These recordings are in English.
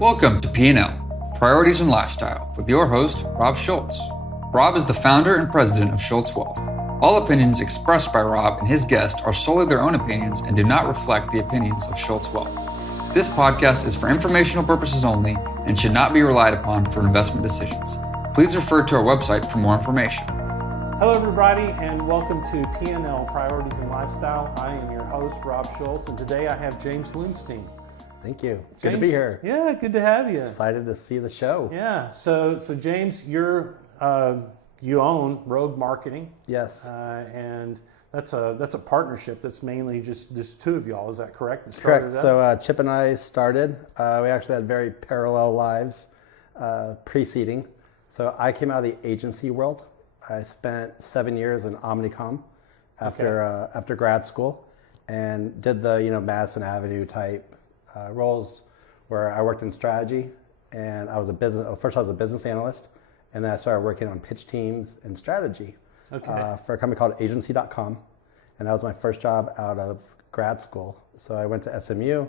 Welcome to P&L, Priorities and Lifestyle, with your host, Rob Schulz. Rob is the founder and president of Schulz Wealth. All opinions expressed by Rob and his guest are solely their own opinions and do not reflect the opinions of Schulz Wealth. This podcast is for informational purposes only and should not be relied upon for investment decisions. Please refer to our website for more information. Hello everybody and welcome to P&L Priorities and Lifestyle. I am your host, Rob Schulz, and today I have James Loomstein. Thank you. James, good to be here. Yeah, good to have you. Excited to see the show. Yeah, so James, you own Rogue Marketing. Yes. And that's a partnership that's mainly just two of y'all, is that correct? Correct. So Chip and I started. We actually had very parallel lives preceding. So I came out of the agency world. I spent 7 years in Omnicom after grad school and did the Madison Avenue type roles where I worked in strategy, and I was a business analyst, and then I started working on pitch teams and strategy for a company called agency.com, and that was my first job out of grad school. So I went to SMU,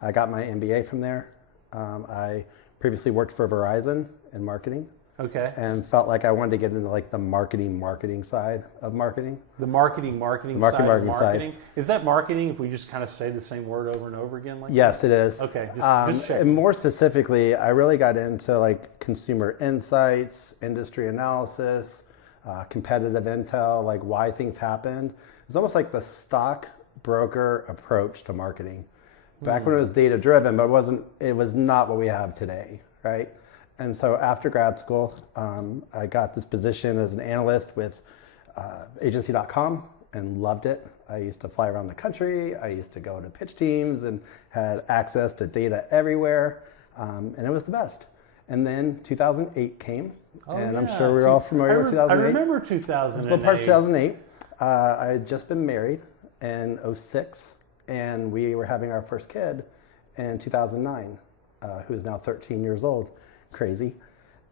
I got my MBA from there. I previously worked for Verizon in marketing. Okay. And felt like I wanted to get into like the marketing side of marketing. The marketing side of marketing. Is that marketing if we just kind of say the same word over and over again? Yes, it is. Okay, just check. And more specifically, I really got into like consumer insights, industry analysis, competitive intel, like why things happened. It's almost like the stock broker approach to marketing. Back when it was data driven, but it was not what we have today, right? And so after grad school, I got this position as an analyst with agency.com and loved it. I used to fly around the country. I used to go to pitch teams and had access to data everywhere. And it was the best. And then 2008 came, and I'm sure we're all familiar with 2008. I remember 2008. Well, part of 2008. I had just been married in 2006, and we were having our first kid in 2009, who is now 13 years old. Crazy.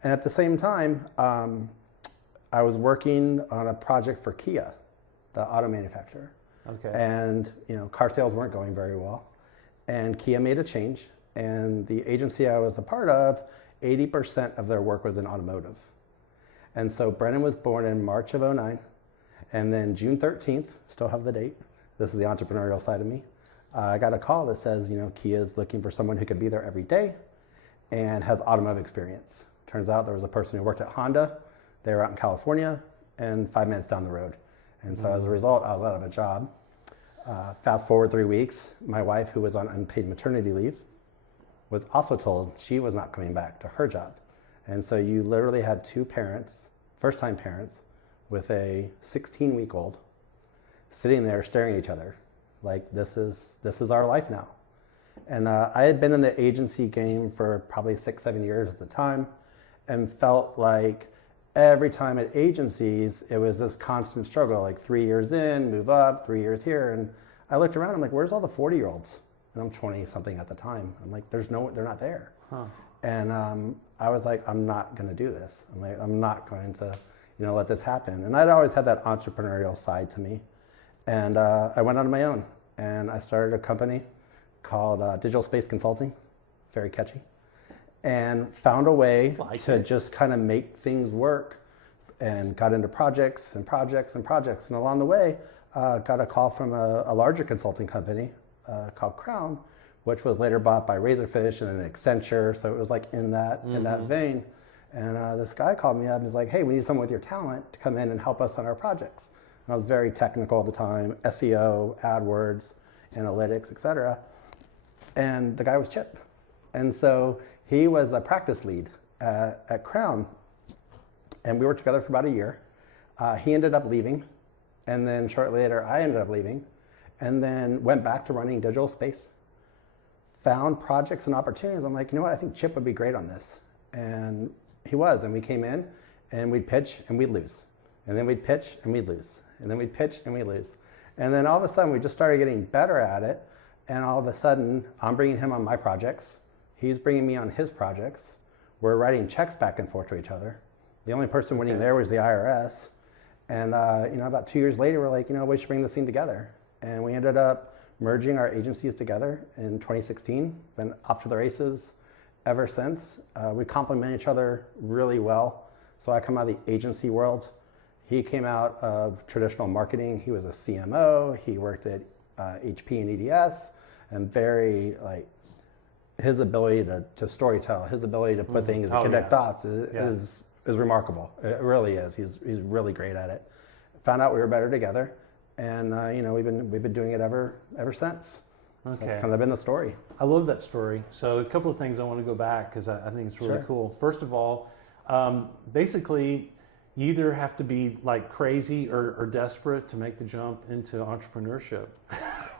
And at the same time, I was working on a project for Kia, the auto manufacturer. Okay. And car sales weren't going very well. And Kia made a change. And the agency I was a part of, 80% of their work was in automotive. And so Brennan was born in March of 2009. And then June 13th, still have the date. This is the entrepreneurial side of me. I got a call that says, Kia is looking for someone who could be there every day and has automotive experience. Turns out there was a person who worked at Honda. They were out in California and 5 minutes down the road. And so as a result, I was out of a job. Fast forward 3 weeks, my wife, who was on unpaid maternity leave, was also told she was not coming back to her job. And so you literally had two parents, first-time parents, with a 16-week-old sitting there staring at each other like, this is our life now. And I had been in the agency game for probably 6-7 years at the time, and felt like every time at agencies, it was this constant struggle, like 3 years in, move up, 3 years here. And I looked around, I'm like, where's all the 40-year-olds? And I'm 20 something at the time. I'm like, they're not there. Huh. And I was like, I'm not gonna do this. I'm not going to let this happen. And I'd always had that entrepreneurial side to me. And I went on my own, and I started a company called Digital Space Consulting, very catchy, and found a way to just kind of make things work, and got into projects. And along the way, got a call from a larger consulting company called Crown, which was later bought by Razorfish and then Accenture. So it was like in that vein. And this guy called me up and was like, hey, we need someone with your talent to come in and help us on our projects. And I was very technical at the time, SEO, AdWords, analytics, etc. And the guy was Chip. And so he was a practice lead at Crown. And we worked together for about a year. He ended up leaving. And then shortly later, I ended up leaving. And then went back to running digital space. Found projects and opportunities. I'm like, I think Chip would be great on this. And he was. And we came in and we'd pitch and we'd lose. And then we'd pitch and we'd lose. And then we'd pitch and we'd lose. And then all of a sudden, we just started getting better at it. And all of a sudden, I'm bringing him on my projects. He's bringing me on his projects. We're writing checks back and forth to each other. The only person winning there was the IRS. And about 2 years later, we're like, we should bring this thing together. And we ended up merging our agencies together in 2016. Been off to the races. ever since. We complement each other really well. So I come out of the agency world. He came out of traditional marketing. He was a CMO. He worked at HP and EDS, and very like his ability to storytell, his ability to put things and connect dots is remarkable. It really is. He's really great at it. Found out we were better together, and we've been doing it ever since. Okay. So that's kind of been the story. I love that story. So a couple of things I want to go back because I think it's really cool. First of all, basically, you either have to be like crazy or desperate to make the jump into entrepreneurship.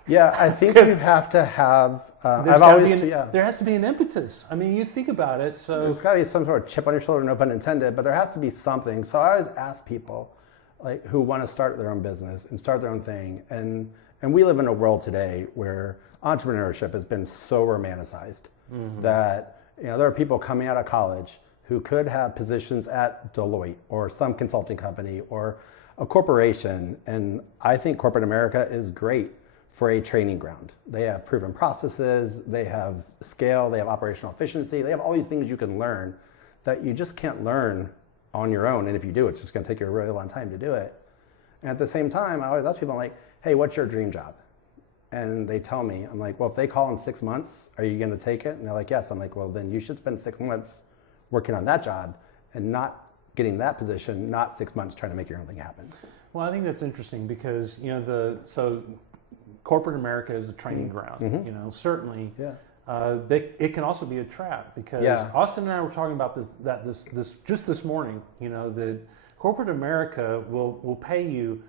Yeah, I think you have to have. There has to be an impetus. I mean, you think about it. So there's got to be some sort of chip on your shoulder, no pun intended. But there has to be something. So I always ask people, like, who want to start their own business and start their own thing, and we live in a world today where entrepreneurship has been so romanticized that there are people coming out of college who could have positions at Deloitte or some consulting company or a corporation. And I think corporate America is great for a training ground. They have proven processes, they have scale, they have operational efficiency, they have all these things you can learn that you just can't learn on your own. And if you do, it's just gonna take you a really long time to do it. And at the same time, I always ask people, I'm like, hey, what's your dream job? And they tell me, I'm like, well, if they call in 6 months, are you gonna take it? And they're like, yes. I'm like, well, then you should spend 6 months working on that job and not getting that position, not 6 months trying to make your own thing happen. Well, I think that's interesting because, so corporate America is a training ground, certainly. Yeah. It can also be a trap because Austin and I were talking about this just this morning, that corporate America will pay you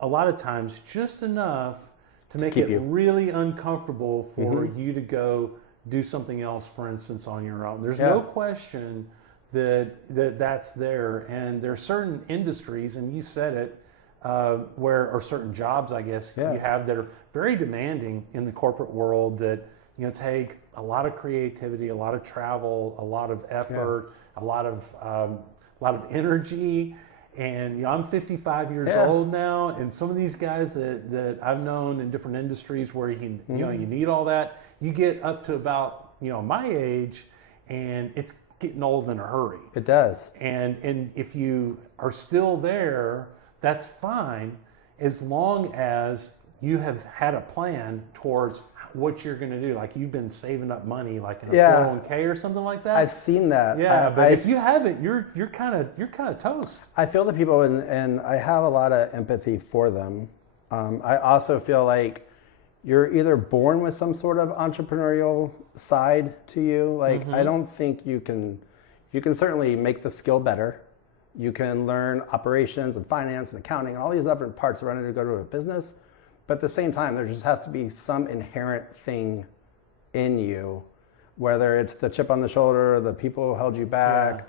a lot of times just enough to make it really uncomfortable for you to go do something else, for instance, on your own. There's no question that's there. And there are certain industries, and you said it, or certain jobs, I guess, you have that are very demanding in the corporate world that, take a lot of creativity, a lot of travel, a lot of effort, a lot of energy. And I'm 55 years old now, and some of these guys that I've known in different industries where you need all that, you get up to about my age, and it's getting old in a hurry. It does. And if you are still there, that's fine, as long as you have had a plan towards what you're going to do. Like you've been saving up money, like in a 401k or something like that. I've seen that. Yeah, but if you haven't, you're kind of toast. I feel the people, and I have a lot of empathy for them. I also feel like you're either born with some sort of entrepreneurial side to you. Like I don't think you can certainly make the skill better. You can learn operations and finance and accounting and all these other parts around it to go to a business. But at the same time, there just has to be some inherent thing in you, whether it's the chip on the shoulder, the people who held you back,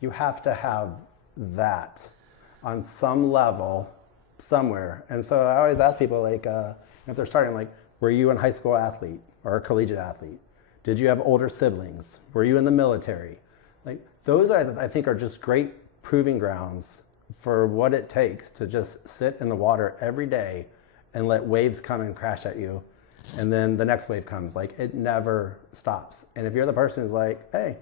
you have to have that on some level somewhere. And so I always ask people, like, if they're starting, were you a high school athlete or a collegiate athlete? Did you have older siblings? Were you in the military? Those I think are just great proving grounds for what it takes to just sit in the water every day and let waves come and crash at you. And then the next wave comes. It never stops. And if you're the person who's like, hey,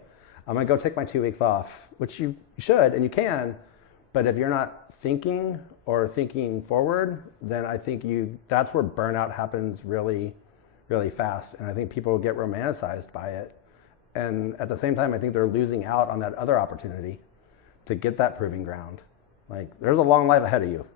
I'm gonna go take my 2 weeks off, which you should and you can, but if you're not thinking or thinking forward, then I think that's where burnout happens really, really fast. And I think people get romanticized by it. And at the same time, I think they're losing out on that other opportunity to get that proving ground. There's a long life ahead of you.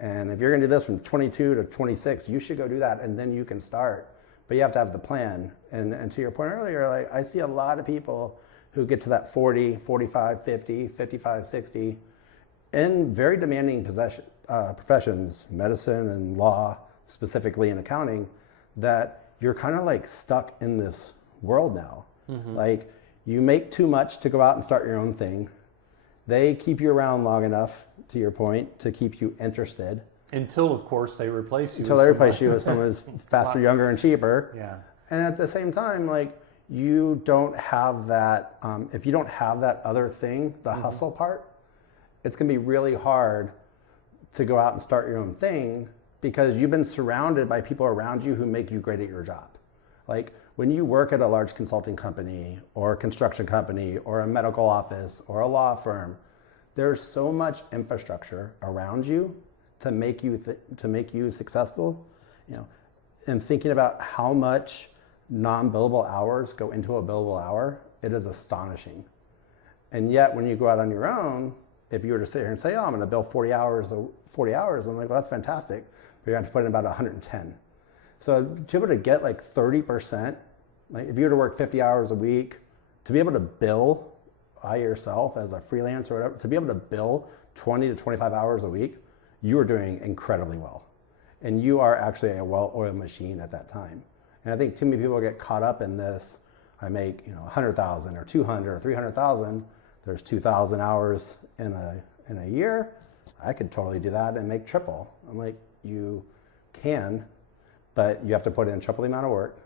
And if you're gonna do this from 22 to 26, you should go do that, and then you can start. But you have to have the plan. And to your point earlier, I see a lot of people who get to that 40, 45, 50, 55, 60 in very demanding professions, medicine and law, specifically in accounting, that you're kind of stuck in this world now. You make too much to go out and start your own thing. They keep you around long enough, to your point, to keep you interested. Until, of course, they replace you. Until they replace you with someone who's faster, younger, and cheaper. Yeah. And at the same time, you don't have that, if you don't have that other thing, the hustle part, it's going to be really hard to go out and start your own thing because you've been surrounded by people around you who make you great at your job. when you work at a large consulting company or a construction company or a medical office or a law firm, there's so much infrastructure around you to make you successful. And thinking about how much non-billable hours go into a billable hour, it is astonishing. And yet, when you go out on your own, if you were to sit here and say, "Oh, I'm going to bill 40 hours," I'm like, "Well, that's fantastic," but you have to put in about 110. So to be able to get like 30%, like if you were to work 50 hours a week, to be able to bill by yourself as a freelancer or whatever, to be able to bill 20 to 25 hours a week, you are doing incredibly well. And you are actually a well-oiled machine at that time. And I think too many people get caught up in this. I make 100,000 or 200 or 300,000. There's 2,000 hours in a year. I could totally do that and make triple. I'm like, you can, but you have to put in triple the amount of work.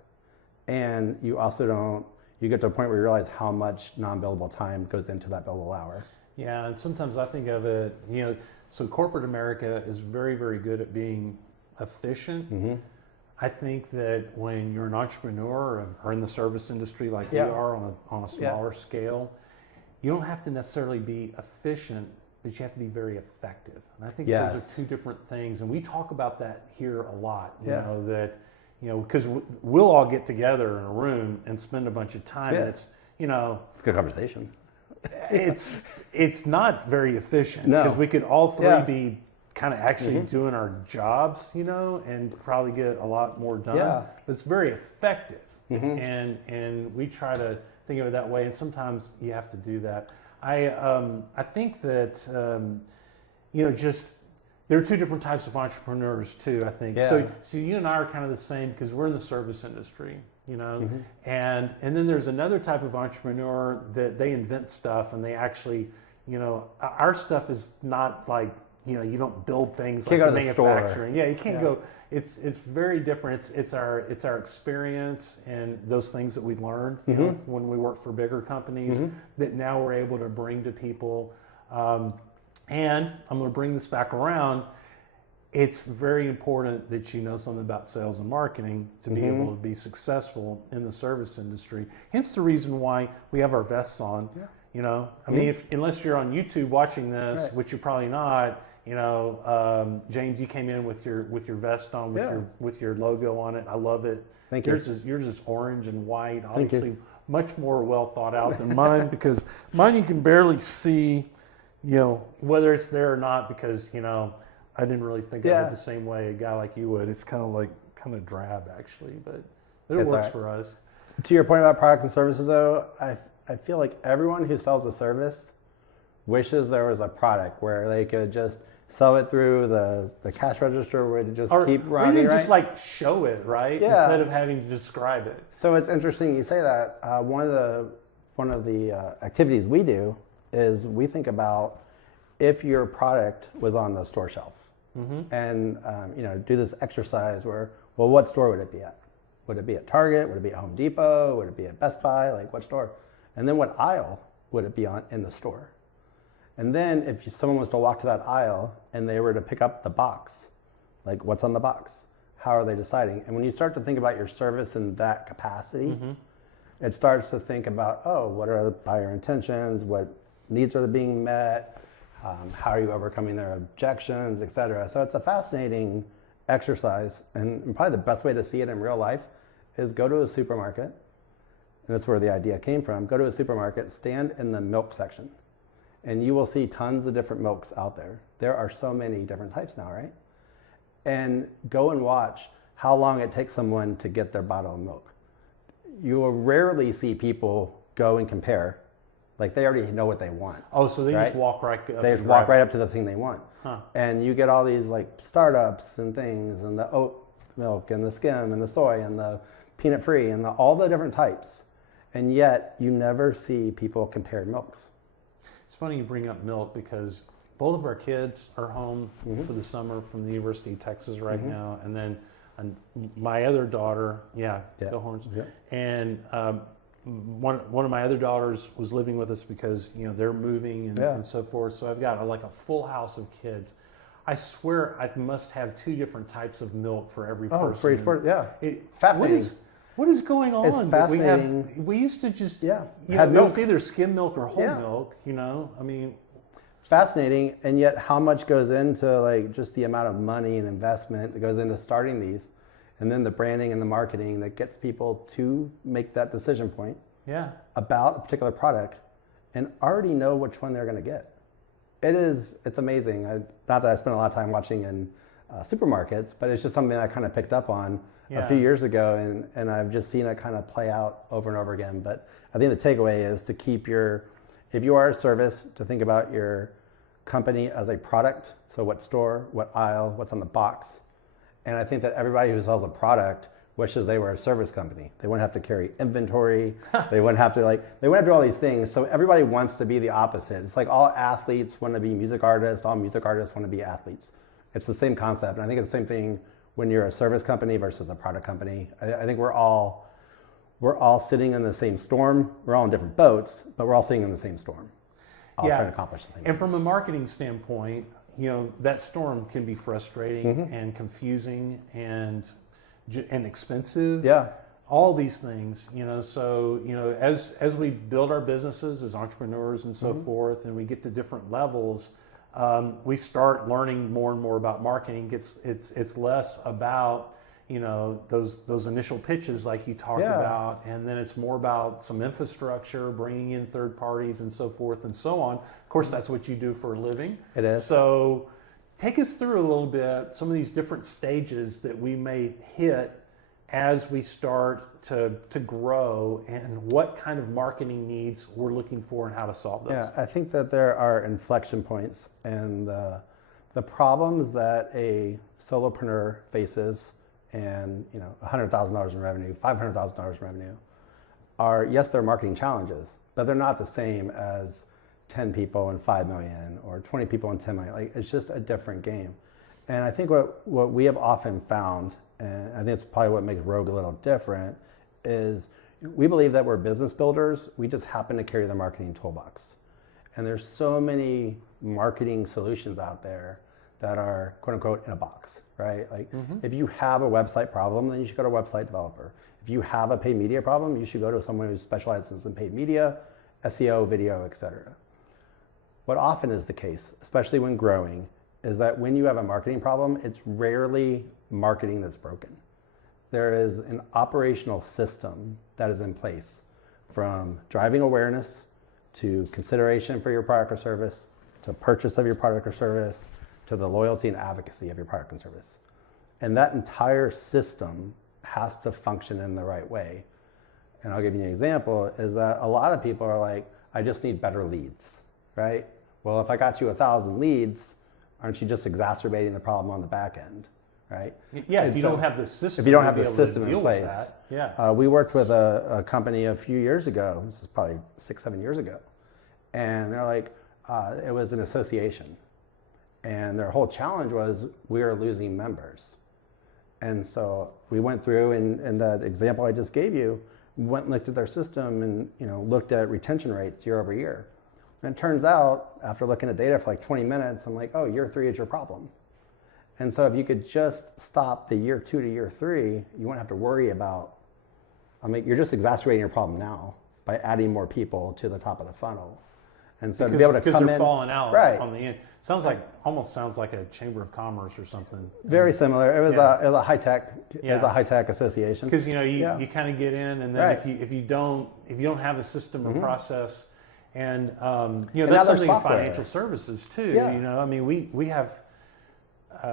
And you also don't, you get to a point where you realize how much non-billable time goes into that billable hour. Yeah, and sometimes I think of it, so corporate America is very, very good at being efficient. Mm-hmm. I think that when you're an entrepreneur or in the service industry like we are on a smaller scale, you don't have to necessarily be efficient, but you have to be very effective. And I think those are two different things. And we talk about that here a lot, because we'll all get together in a room and spend a bunch of time. And it's a good conversation. It's not very efficient because we could all three be kind of actually doing our jobs, and probably get a lot more done. Yeah. But it's very effective. Mm-hmm. And we try to think of it that way. And sometimes you have to do that. I think that, just there are two different types of entrepreneurs too, I think. Yeah. So you and I are kind of the same because we're in the service industry, mm-hmm. and then there's another type of entrepreneur that they invent stuff and they actually, our stuff is not like, you don't build things like manufacturing. Yeah, you can't go. It's very different. It's our experience and those things that we learned when we work for bigger companies that now we're able to bring to people. And I'm going to bring this back around. It's very important that you know something about sales and marketing to be able to be successful in the service industry. Hence the reason why we have our vests on. Yeah. I mean, unless you're on YouTube watching this, which you're probably not. James, you came in with your vest on with your logo on it. I love it. Thank you. Yours is orange and white. Obviously, much more well thought out than mine because mine you can barely see, whether it's there or not because I didn't really think of it the same way a guy like you would. It's kind of drab actually, but it works for us. To your point about products and services, though, I feel like everyone who sells a service wishes there was a product where they could just sell it through the cash register where to just keep running. Or even just like show it, right? Yeah. Instead of having to describe it. So it's interesting you say that. One of the activities we do is we think about if your product was on the store shelf, and do this exercise where, well, what store would it be at? Would it be at Target? Would it be at Home Depot? Would it be at Best Buy? Like what store? And then what aisle would it be on in the store? And then if someone was to walk to that aisle and they were to pick up the box, like what's on the box? How are they deciding? And when you start to think about your service in that capacity, it starts to think about, what are the buyer intentions? What needs are being met? How are you overcoming their objections, et cetera? So it's a fascinating exercise. And probably the best way to see it in real life is go to a supermarket. And that's where the idea came from. Go to a supermarket, stand in the milk section. And you will see tons of different milks out there. There are so many different types now, right? And go and watch how long it takes someone to get their bottle of milk. You will rarely see people go and compare. Like they already know what they want. Oh, so they just walk right up. They just walk right up to the thing they want. Huh. And you get all these like startups and things and the oat milk and the skim and the soy and the peanut free and all the different types. And yet you never see people compare milks. It's funny you bring up milk because both of our kids are home for the summer from the University of Texas right now. And then my other daughter, go Horns. Yeah. And one of my other daughters was living with us because, they're moving and so forth. So I've got a full house of kids. I swear I must have two different types of milk for every person. For each person, yeah. Fascinating. What is going on? It's fascinating. We used to just, Yeah. you Had know, it milk. was either skim milk or whole Yeah. milk, you know? I mean, Fascinating, and yet how much goes into like just the amount of money and investment that goes into starting these, and then the branding and the marketing that gets people to make that decision point yeah. about a particular product and already know which one they're going to get. It's amazing. Not that I spent a lot of time watching in supermarkets, but it's just something that I kind of picked up on a few years ago, and I've just seen it kind of play out over and over again. But I think the takeaway is to keep if you are a service, to think about your company as a product. So what store, what aisle, what's on the box. And I think that everybody who sells a product wishes they were a service company. They wouldn't have to carry inventory. They wouldn't have to they wouldn't have to do all these things. So everybody wants to be the opposite. It's like all athletes want to be music artists. All music artists want to be athletes. It's the same concept. And I think it's the same thing when you're a service company versus a product company. I think we're all sitting in the same storm. We're all in different boats, but we're all sitting in the same storm. All trying to accomplish the same And from a marketing standpoint, you know, that storm can be frustrating and confusing and expensive. Yeah. All these things, you know, so, you know, as we build our businesses as entrepreneurs and so forth, and we get to different levels, we start learning more and more about marketing. It's less about, you know, those initial pitches like you talked about, and then it's more about some infrastructure, bringing in third parties and so forth and so on. Of course, that's what you do for a living. It is. So take us through a little bit some of these different stages that we may hit as we start to grow, and what kind of marketing needs we're looking for and how to solve those. Yeah, I think that there are inflection points, and the problems that a solopreneur faces, and you know, $100,000 in revenue, $500,000 in revenue, are, yes, they're marketing challenges, but they're not the same as 10 people and 5 million or 20 people and 10 million. Like, it's just a different game. And I think what we have often found, and I think it's probably what makes Rogue a little different, is we believe that we're business builders. We just happen to carry the marketing toolbox. And there's so many marketing solutions out there that are quote unquote in a box, right? Like if you have a website problem, then you should go to a website developer. If you have a paid media problem, you should go to someone who specializes in paid media, SEO, video, etc. What often is the case, especially when growing, is that when you have a marketing problem, it's rarely marketing that's broken. There is an operational system that is in place, from driving awareness to consideration for your product or service, to purchase of your product or service, to the loyalty and advocacy of your product and service. And that entire system has to function in the right way. And I'll give you an example, is that a lot of people are like, I just need better leads, right? Well, if I got you 1,000 leads, aren't you just exacerbating the problem on the back end, right? Yeah, if you don't have the system. If you don't have the system in place. Yeah. We worked with a company a few years ago, this was probably 6-7 years ago, and they're like, it was an association. And their whole challenge was, we are losing members. And so we went through, and in that example I just gave you, went and looked at their system and looked at retention rates year over year. And it turns out, after looking at data for like 20 minutes, I'm like, oh, year 3 is your problem. And so if you could just stop the year 2 to year 3, you wouldn't have to worry about, you're just exacerbating your problem now by adding more people to the top of the funnel. And so to be able to come in. Because they're falling out right. on the end. Almost sounds like a chamber of commerce or something. Very similar. It was a high tech. It was a high tech association. Because you kind of get in, and then right. if you don't have a system or process, and and that's something in software. financial services too. Yeah.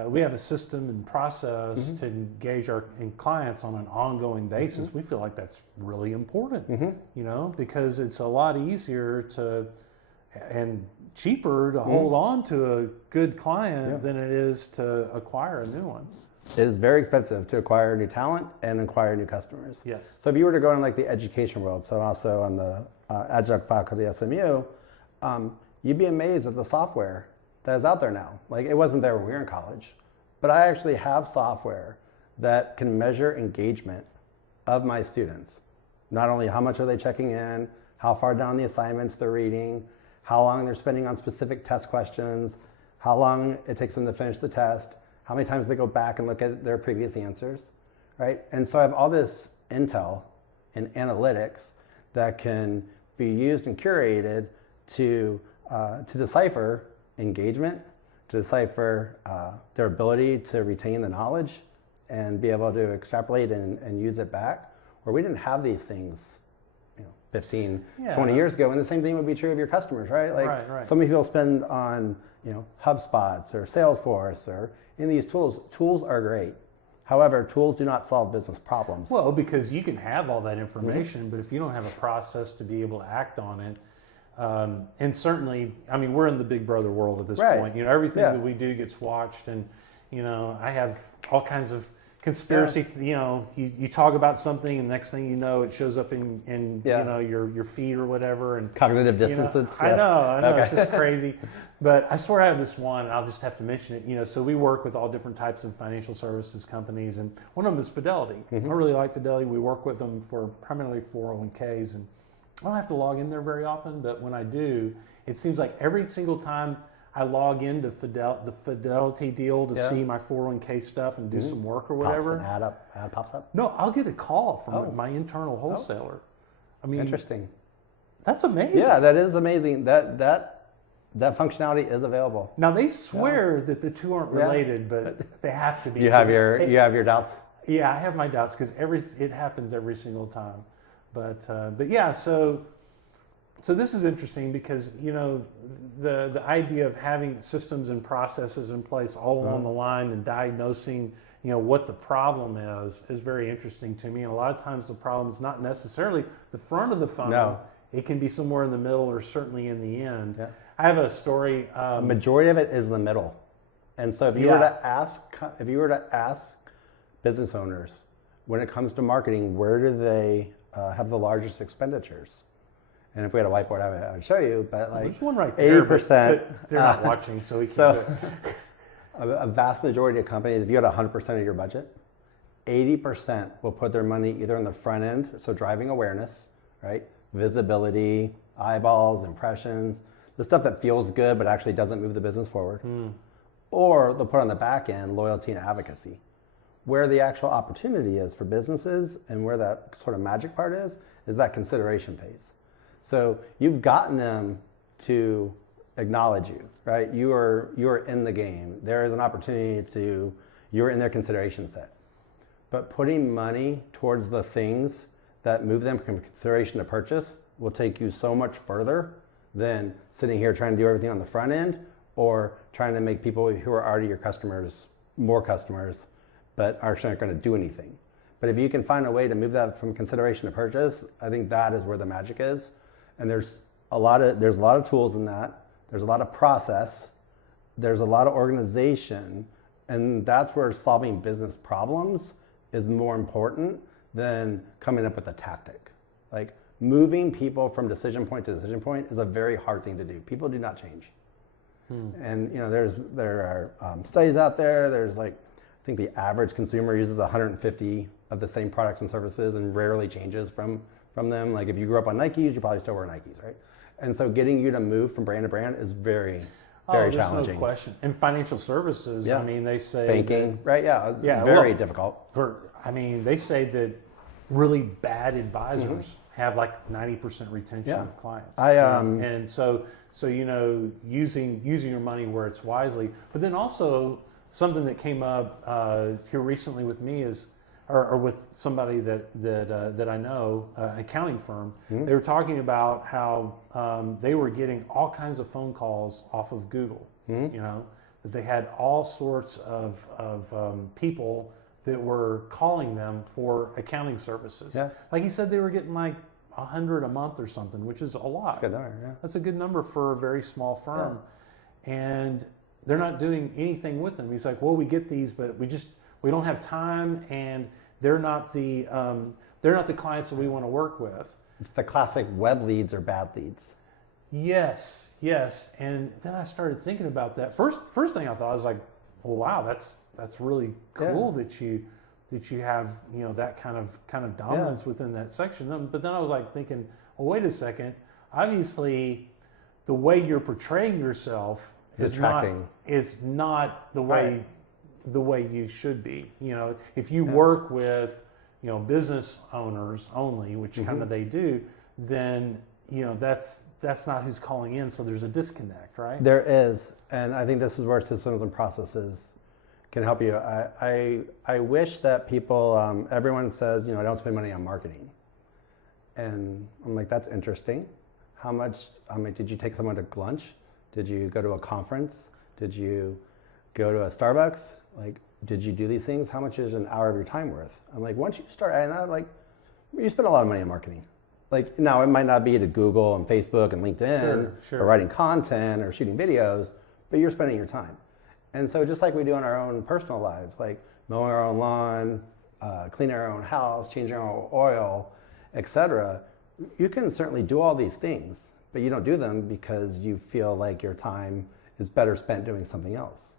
We have a system and process to engage our clients on an ongoing basis. We feel like that's really important. Because it's a lot easier and cheaper to hold on to a good client than it is to acquire a new one. It is very expensive to acquire new talent and acquire new customers. Yes. So if you were to go in like the education world, so also on the adjunct faculty SMU, you'd be amazed at the software that is out there now. Like, it wasn't there when we were in college, but I actually have software that can measure engagement of my students. Not only how much are they checking in, how far down the assignments they're reading, how long they're spending on specific test questions, how long it takes them to finish the test, how many times they go back and look at their previous answers, right? And so I have all this intel and analytics that can be used and curated to decipher engagement, to decipher their ability to retain the knowledge and be able to extrapolate and use it back, where we didn't have these things 15, 20 years ago. And the same thing would be true of your customers, right? Like right. so many people spend on HubSpots or Salesforce or any of these tools. Tools are great. However, tools do not solve business problems. Well, because you can have all that information, but if you don't have a process to be able to act on it, and certainly, I mean, we're in the Big Brother world at this point. Everything that we do gets watched, and I have all kinds of conspiracy. You talk about something, and the next thing you know, it shows up in your feed or whatever. And cognitive dissonance. I know, Okay. It's just crazy. But I swear I have this one, and I'll just have to mention it. So we work with all different types of financial services companies, and one of them is Fidelity. I really like Fidelity. We work with them for primarily 401ks, and I don't have to log in there very often, but when I do, it seems like every single time I log into the Fidelity deal to see my 401k stuff and do some work or whatever. Ad pops up? No, I'll get a call from my internal wholesaler. I mean, interesting. That's amazing. Yeah, that is amazing. That functionality is available. Now they swear that the two aren't related, but they have to be. You have your doubts? Yeah, I have my doubts because it happens every single time. But yeah, so this is interesting because the idea of having systems and processes in place all along the line and diagnosing what the problem is very interesting to me. And a lot of times the problem is not necessarily the front of the funnel. No. It can be somewhere in the middle or certainly in the end. Yeah. I have a story. The majority of it is in the middle. And so if you were to ask business owners when it comes to marketing, where do they have the largest expenditures? And if we had a whiteboard, I would show you, but like there's one right there, 80%. They're not watching, so we can't. A vast majority of companies, if you had 100% of your budget, 80% will put their money either in the front end, so driving awareness, right? Visibility, eyeballs, impressions, the stuff that feels good but actually doesn't move the business forward. Or they'll put on the back end loyalty and advocacy. Where the actual opportunity is for businesses and where that sort of magic part is that consideration phase. So you've gotten them to acknowledge you, right? You are in the game. There is an opportunity you're in their consideration set. But putting money towards the things that move them from consideration to purchase will take you so much further than sitting here trying to do everything on the front end or trying to make people who are already your customers more customers, but actually aren't going to do anything. But if you can find a way to move that from consideration to purchase, I think that is where the magic is. And there's a lot of tools in that. There's a lot of process. There's a lot of organization. And that's where solving business problems is more important than coming up with a tactic. Like moving people from decision point to decision point is a very hard thing to do. People do not change. And there are studies out there. There's I think the average consumer uses 150 of the same products and services and rarely changes from them. Like if you grew up on Nikes, you probably still wear Nikes, right? And so getting you to move from brand to brand is very challenging. No question. And financial services, I mean, they say banking, right? Very difficult. They say that really bad advisors have like 90% retention of clients. And so using your money where it's wisely, but then also something that came up here recently with me is, or with somebody that I know, an accounting firm. They were talking about how they were getting all kinds of phone calls off of Google. That they had all sorts of people that were calling them for accounting services. Yeah. Like he said, they were getting like 100 a month or something, which is a lot. That's a good number. Yeah. That's a good number for a very small firm, and they're not doing anything with them. He's like, well, we get these, but we don't have time, and they're not the clients that we want to work with. It's the classic web leads or bad leads. Yes. And then I started thinking about that. First thing I thought, I was like, well, wow, that's really cool that you have that kind of dominance within that section. But then I was like thinking, well, wait a second. Obviously, the way you're portraying yourself is not the way you should be. If you work with business owners only, which kind of they do, then that's not who's calling in. So there's a disconnect, right? There is, and I think this is where systems and processes can help you. I wish that people, everyone says, I don't spend money on marketing. And I'm like, that's interesting. How much, did you take someone to lunch? Did you go to a conference? Did you go to a Starbucks? Like, did you do these things? How much is an hour of your time worth? I'm like, once you start adding that, like, you spend a lot of money on marketing. Like, now it might not be to Google and Facebook and LinkedIn or writing content or shooting videos, but you're spending your time. And so just like we do in our own personal lives, like mowing our own lawn, cleaning our own house, changing our own oil, etc., you can certainly do all these things, but you don't do them because you feel like your time is better spent doing something else.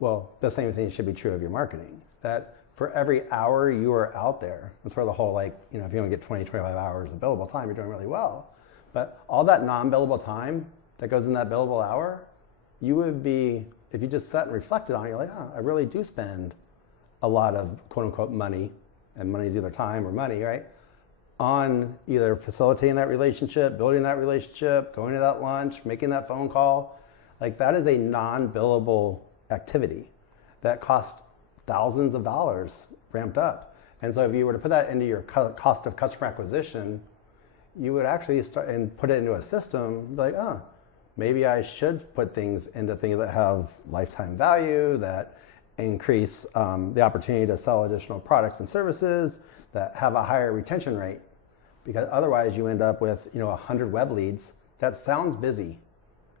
Well, the same thing should be true of your marketing. That for every hour you are out there, that's where the whole if you only get 20, 25 hours of billable time, you're doing really well. But all that non-billable time that goes in that billable hour, you would be, if you just sat and reflected on it, you're like, I really do spend a lot of quote unquote money, and money is either time or money, right? On either facilitating that relationship, building that relationship, going to that lunch, making that phone call. Like, that is a non-billable activity that costs thousands of dollars ramped up. And so if you were to put that into your cost of customer acquisition, you would actually start and put it into a system like, maybe I should put things into things that have lifetime value, that increase the opportunity to sell additional products and services, that have a higher retention rate. Because otherwise you end up with 100 web leads. That sounds busy.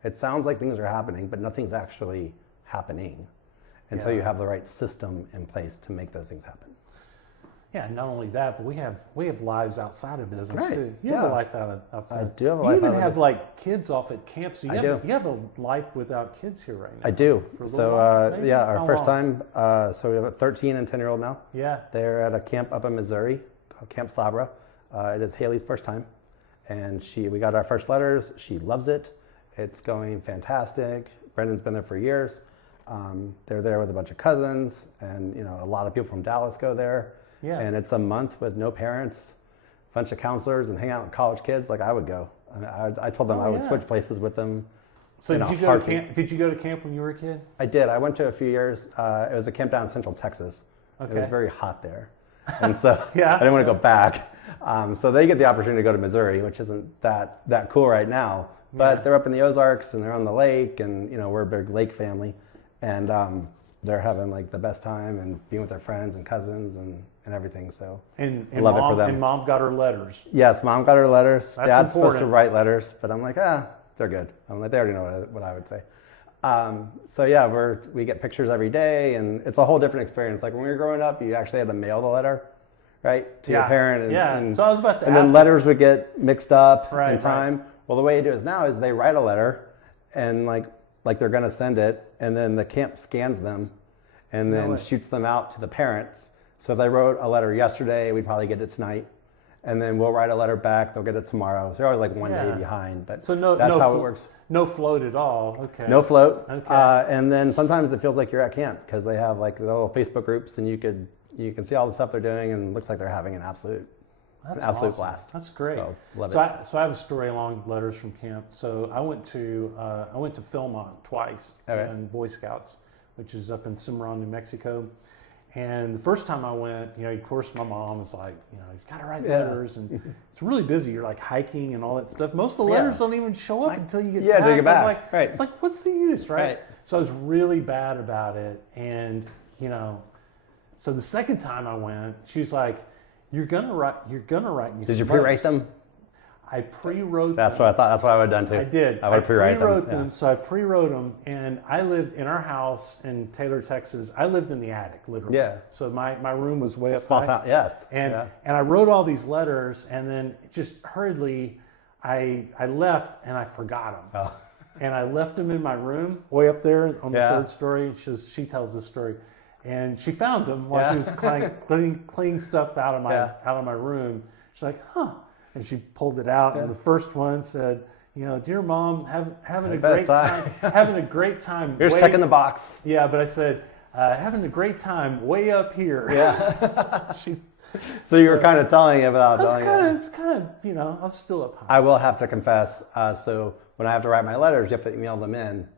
It sounds like things are happening, but nothing's actually happening until you have the right system in place to make those things happen. Yeah, not only that, but we have lives outside of business too. You have a life outside. I do have a life. You even have like kids off at camp, so you have a life without kids here right now. I do. So our first time. So we have a 13 and 10-year-old now. Yeah. They're at a camp up in Missouri called Camp Sabra. It is Haley's first time, and we got our first letters. She loves it. It's going fantastic. Brendan's been there for years. They're there with a bunch of cousins, and a lot of people from Dallas go there. Yeah. And it's a month with no parents, a bunch of counselors, and hang out with college kids. Like, I would go. I told them I would switch places with them. So did you go to camp? Did you go to camp when you were a kid? I did. I went to a few years. It was a camp down in Central Texas. Okay. It was very hot there, and so I didn't want to go back. So they get the opportunity to go to Missouri, which isn't that cool right now. But they're up in the Ozarks and they're on the lake, and we're a big lake family, and they're having like the best time and being with their friends and cousins and everything. So and love mom, it for them. And mom got her letters. Yes, mom got her letters. That's Dad's important. supposed to write letters, but I'm like, they're good. I'm like, they already know what I would say. So we get pictures every day, and it's a whole different experience. Like when we were growing up, you actually had to mail the letter, right, to your parent. And so I was about to ask. And then letters would get mixed up in time. Right. Well, the way you do it now is they write a letter, and like they're going to send it, and then the camp scans them, and then shoots them out to the parents. So if they wrote a letter yesterday, we'd probably get it tonight, and then we'll write a letter back. They'll get it tomorrow. So they're always like one day behind, but that's how it works. No float at all. Okay. No float. Okay. And then sometimes it feels like you're at camp because they have like the little Facebook groups, and you can see all the stuff they're doing, and it looks like they're having an absolute awesome. blast. That's great. So I have a story along letters from camp. So I went to Philmont twice in Boy Scouts, which is up in Cimarron, New Mexico. And the first time I went, of course, my mom was like, you got to write letters, and it's really busy. You're like hiking and all that stuff. Most of the letters don't even show up until you get back. Until you get back. It's like, what's the use, right? So I was really bad about it, and so the second time I went, she's like, You're gonna write me. Did you pre-write them? I pre-wrote them. That's what I thought. That's what I would have done too. I did. I would pre-write them. So I pre-wrote them, and I lived in our house in Taylor, Texas. I lived in the attic, literally. Yeah. So my room was way up Small high. town, yes. And I wrote all these letters, and then just hurriedly, I left, and I forgot them. Oh. And I left them in my room, way up there on the third story. She tells this story. And she found them while she was cleaning stuff out of my room. She's like, and she pulled it out, and the first one said, dear mom, having a great time, having a great time. You're just checking the box. Yeah, but I said, having a great time way up here. Yeah. So you were kind of telling it without telling it. It's kind of, you know, I'm still up high. I will have to confess. So when I have to write my letters, you have to email them in.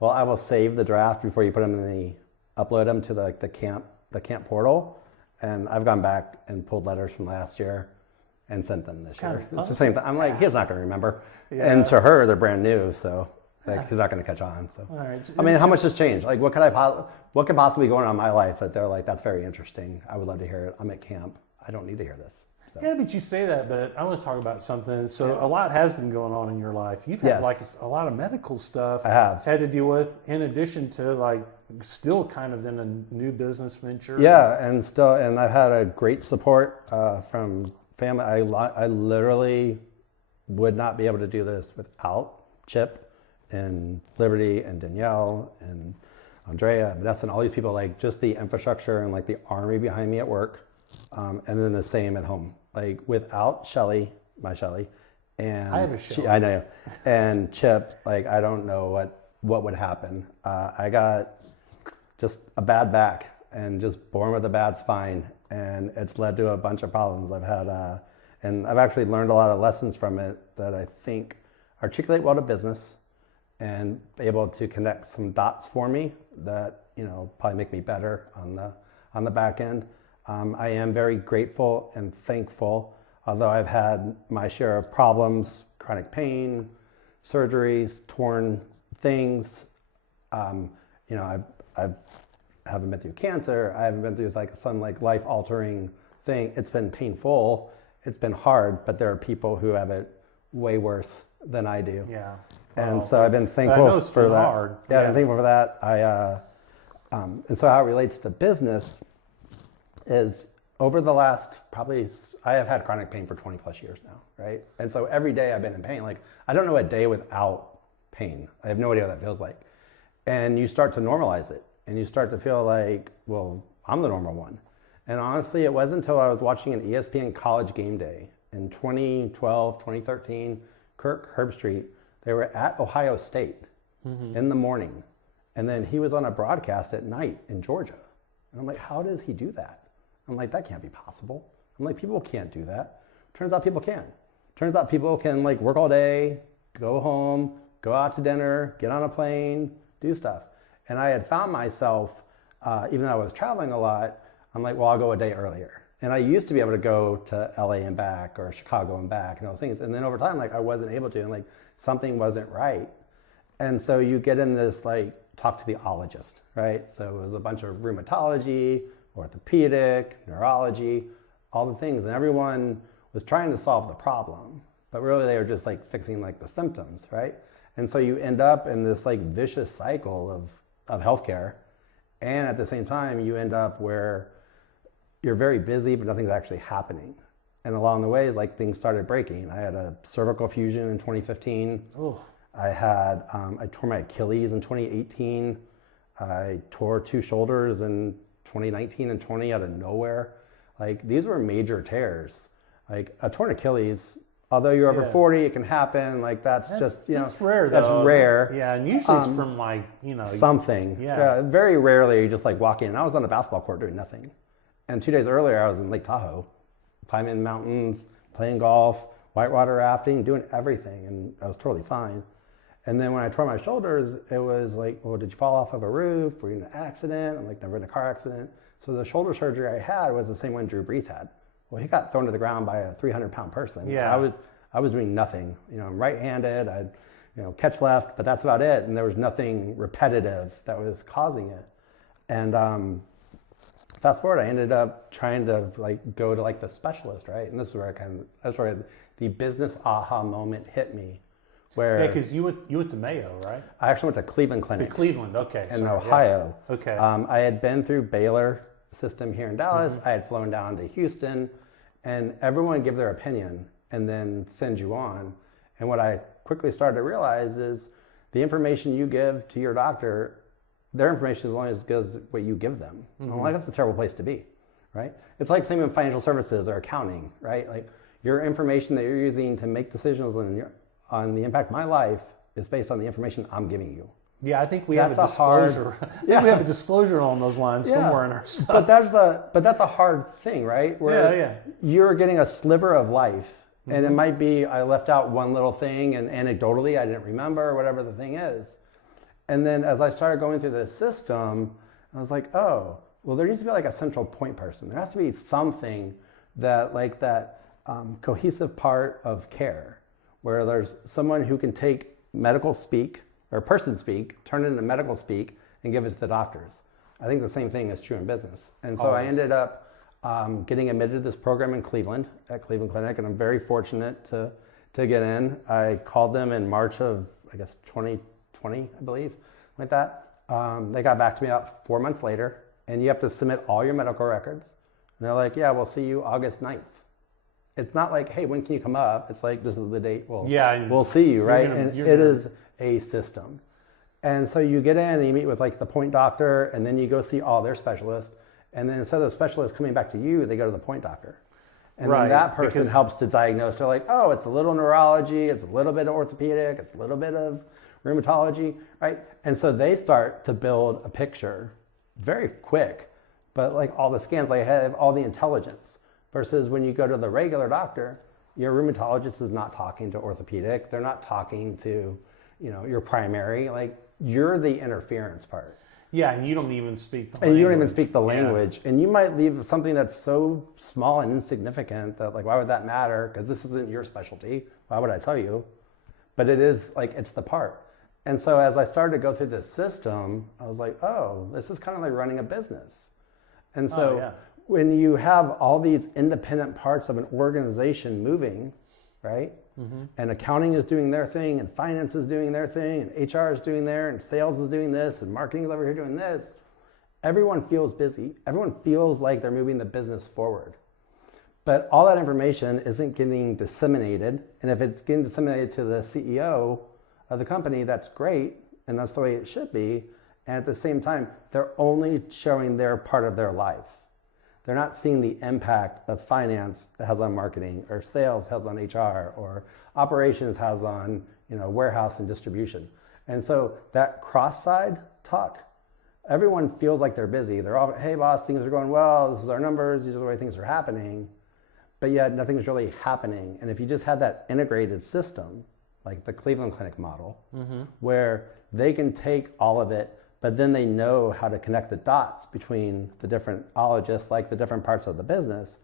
Well, I will save the draft before you put them upload them to the camp portal. And I've gone back and pulled letters from last year and sent them this year. It's the same thing. I'm like, he's not going to remember. Yeah. And to her, they're brand new. So he's not going to catch on. So, all right. I mean, how much has changed? Like, what could possibly go on in my life that they're like, that's very interesting. I would love to hear it. I'm at camp. I don't need to hear this. So. Yeah, but you say that, but I want to talk about something. So a lot has been going on in your life. You've had like a lot of medical stuff. I have had to deal with, in addition to like still kind of in a new business venture. Yeah, and I've had a great support from family. I literally would not be able to do this without Chip and Liberty and Danielle and Andrea and Vanessa and all these people. Like just the infrastructure and like the army behind me at work, and then the same at home. Like without my Shelly, and I have a Shelly. I know, and Chip, like I don't know what would happen. I got just a bad back and just born with a bad spine, and it's led to a bunch of problems I've had, and I've actually learned a lot of lessons from it that I think articulate well to business and able to connect some dots for me that probably make me better on the back end. I am very grateful and thankful, although I've had my share of problems, chronic pain, surgeries, torn things. I haven't been through cancer. I haven't been through some life-altering thing. It's been painful. It's been hard, but there are people who have it way worse than I do. Yeah. And so I've been thankful for that. Hard. Yeah, I've been thankful for that. And so how it relates to business is over the last I have had chronic pain for 20 plus years now, right? And so every day I've been in pain. Like I don't know a day without pain. I have no idea what that feels like. And you start to normalize it and you start to feel like, well, I'm the normal one. And honestly, it wasn't until I was watching an ESPN College Game Day in 2012, 2013, Kirk Herbstreit, they were at Ohio State in the morning. And then he was on a broadcast at night in Georgia. And I'm like, how does he do that? I'm like, that can't be possible. I'm like, people can't do that. Turns out people can. Turns out people can work all day, go home, go out to dinner, get on a plane, do stuff. And I had found myself, even though I was traveling a lot, I'm like, well, I'll go a day earlier. And I used to be able to go to LA and back or Chicago and back and those things. And then over time, I wasn't able to, and something wasn't right. And so you get in this talk to the ologist, right? So it was a bunch of rheumatology, orthopedic, neurology, all the things. And everyone was trying to solve the problem, but really they were just fixing the symptoms, right? And so you end up in this vicious cycle of healthcare. And at the same time, you end up where you're very busy, but nothing's actually happening. And along the way, things started breaking. I had a cervical fusion in 2015. Oh. I tore my Achilles in 2018. I tore 2 shoulders in 2019 and 20 out of nowhere. These were major tears. A torn Achilles, although you're over 40, it can happen. That's just, that's rare though. That's rare. Yeah, and usually it's from something. Yeah. Very rarely you just walk in. And I was on a basketball court doing nothing. And 2 days earlier I was in Lake Tahoe, climbing mountains, playing golf, whitewater rafting, doing everything. And I was totally fine. And then when I tore my shoulders, it was well, did you fall off of a roof? Were you in an accident? I'm never in a car accident. So the shoulder surgery I had was the same one Drew Brees had. Well, he got thrown to the ground by a 300-pound person. Yeah. I was doing nothing. I'm right-handed. I'd catch left, but that's about it. And there was nothing repetitive that was causing it. And fast forward, I ended up trying to go to the specialist, right? And this is where that's where the business aha moment hit me. Yeah, because you went to Mayo, right? I actually went to Cleveland Clinic. To Cleveland, okay. In Ohio. Yeah. Okay. I had been through Baylor system here in Dallas. I had flown down to Houston, and everyone give their opinion and then send you on. And what I quickly started to realize is the information you give to your doctor, their information is only as good as what you give them. I'm that's a terrible place to be, right? It's same in financial services or accounting, right? Your information that you're using to make decisions on the impact of my life is based on the information I'm giving you. Yeah, I think we have a disclosure. We have a disclosure on those lines somewhere in our stuff. But that's a hard thing, right? Where you're getting a sliver of life, and it might be I left out one little thing, and anecdotally I didn't remember, or whatever the thing is. And then as I started going through this system, I was like, oh, well, there needs to be like a central point person. There has to be something that like that cohesive part of care, where there's someone who can take medical speak or person speak, turn it into medical speak, and give it to the doctors. I think the same thing is true in business. And so I ended up getting admitted to this program in Cleveland, at Cleveland Clinic, and I'm very fortunate to get in. I called them in March of, I guess, 2020, I believe, like that. They got back to me about 4 months later, and you have to submit all your medical records. And they're like, yeah, we'll see you August 9th. It's not like, hey, when can you come up? It's like, this is the date we'll see you, right? And it is a system. And so you get in and you meet with like the point doctor, and then you go see all their specialists. And then instead of the specialists coming back to you, they go to the point doctor. And then that person helps to diagnose. They're like, oh, it's a little neurology, it's a little bit of orthopedic, it's a little bit of rheumatology, right? And so they start to build a picture very quick, but like all the scans, they have all the intelligence. Versus when you go to the regular doctor, your rheumatologist is not talking to orthopedic, they're not talking to, your primary, like you're the interference part. Yeah, and you don't even speak the language. And you don't even speak the language. And you might leave something that's so small and insignificant that like, why would that matter? Because this isn't your specialty. Why would I tell you? But it is like, it's the part. And so as I started to go through this system, I was like, oh, this is kind of like running a business. And so when you have all these independent parts of an organization moving, right? And accounting is doing their thing, and finance is doing their thing, and HR is doing their, and sales is doing this, and marketing is over here doing this. Everyone feels busy. Everyone feels like they're moving the business forward. But all that information isn't getting disseminated. And if it's getting disseminated to the CEO of the company, that's great. And that's the way it should be. And at the same time, they're only showing their part of their life. They're not seeing the impact of finance that has on marketing, or sales has on HR, or operations has on warehouse and distribution. And so that cross-side talk, everyone feels like they're busy. They're all, hey boss, things are going well, this is our numbers, these are the way things are happening. But yet nothing's really happening. And if you just had that integrated system, like the Cleveland Clinic model, where they can take all of it, but then they know how to connect the dots between the different ologists, like the different parts of the business.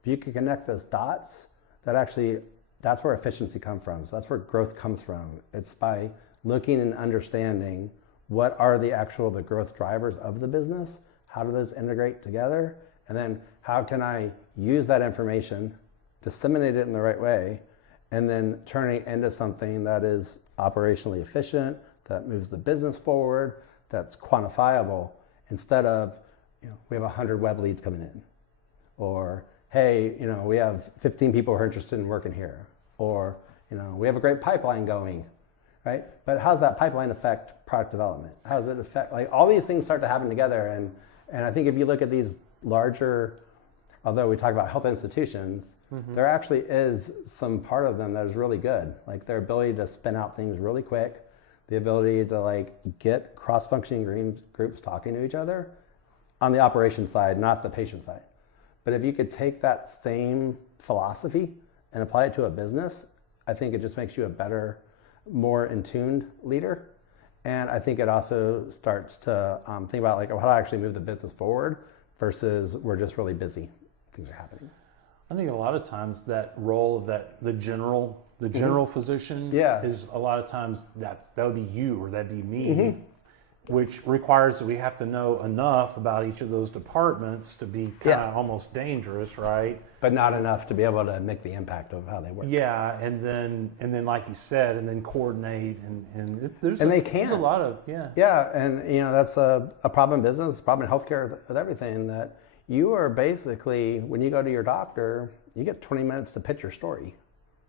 If you can connect those dots, that's where efficiency comes from. So that's where growth comes from. It's by looking and understanding what are the growth drivers of the business, how do those integrate together, and then how can I use that information, disseminate it in the right way, and then turn it into something that is operationally efficient, that moves the business forward, that's quantifiable, instead of, we have 100 web leads coming in, or, hey, we have 15 people who are interested in working here, or, we have a great pipeline going, right? But how does that pipeline affect product development? How does it affect, like all these things start to happen together. And I think if you look at these larger, although we talk about health institutions, there actually is some part of them that is really good. Like their ability to spin out things really quick, the ability to get cross-functioning groups talking to each other on the operations side, not the patient side. But if you could take that same philosophy and apply it to a business, I think it just makes you a better, more in-tuned leader. And I think it also starts to think about how to actually move the business forward versus we're just really busy. Things are happening. I think a lot of times that role of the general physician is a lot of times that would be you or that'd be me, which requires that we have to know enough about each of those departments to be kind of almost dangerous, right? But not enough to be able to make the impact of how they work. Yeah, and then like you said, and then coordinate there's a lot of and that's a problem in business, a problem in healthcare, with everything, that you are basically, when you go to your doctor, you get 20 minutes to pitch your story.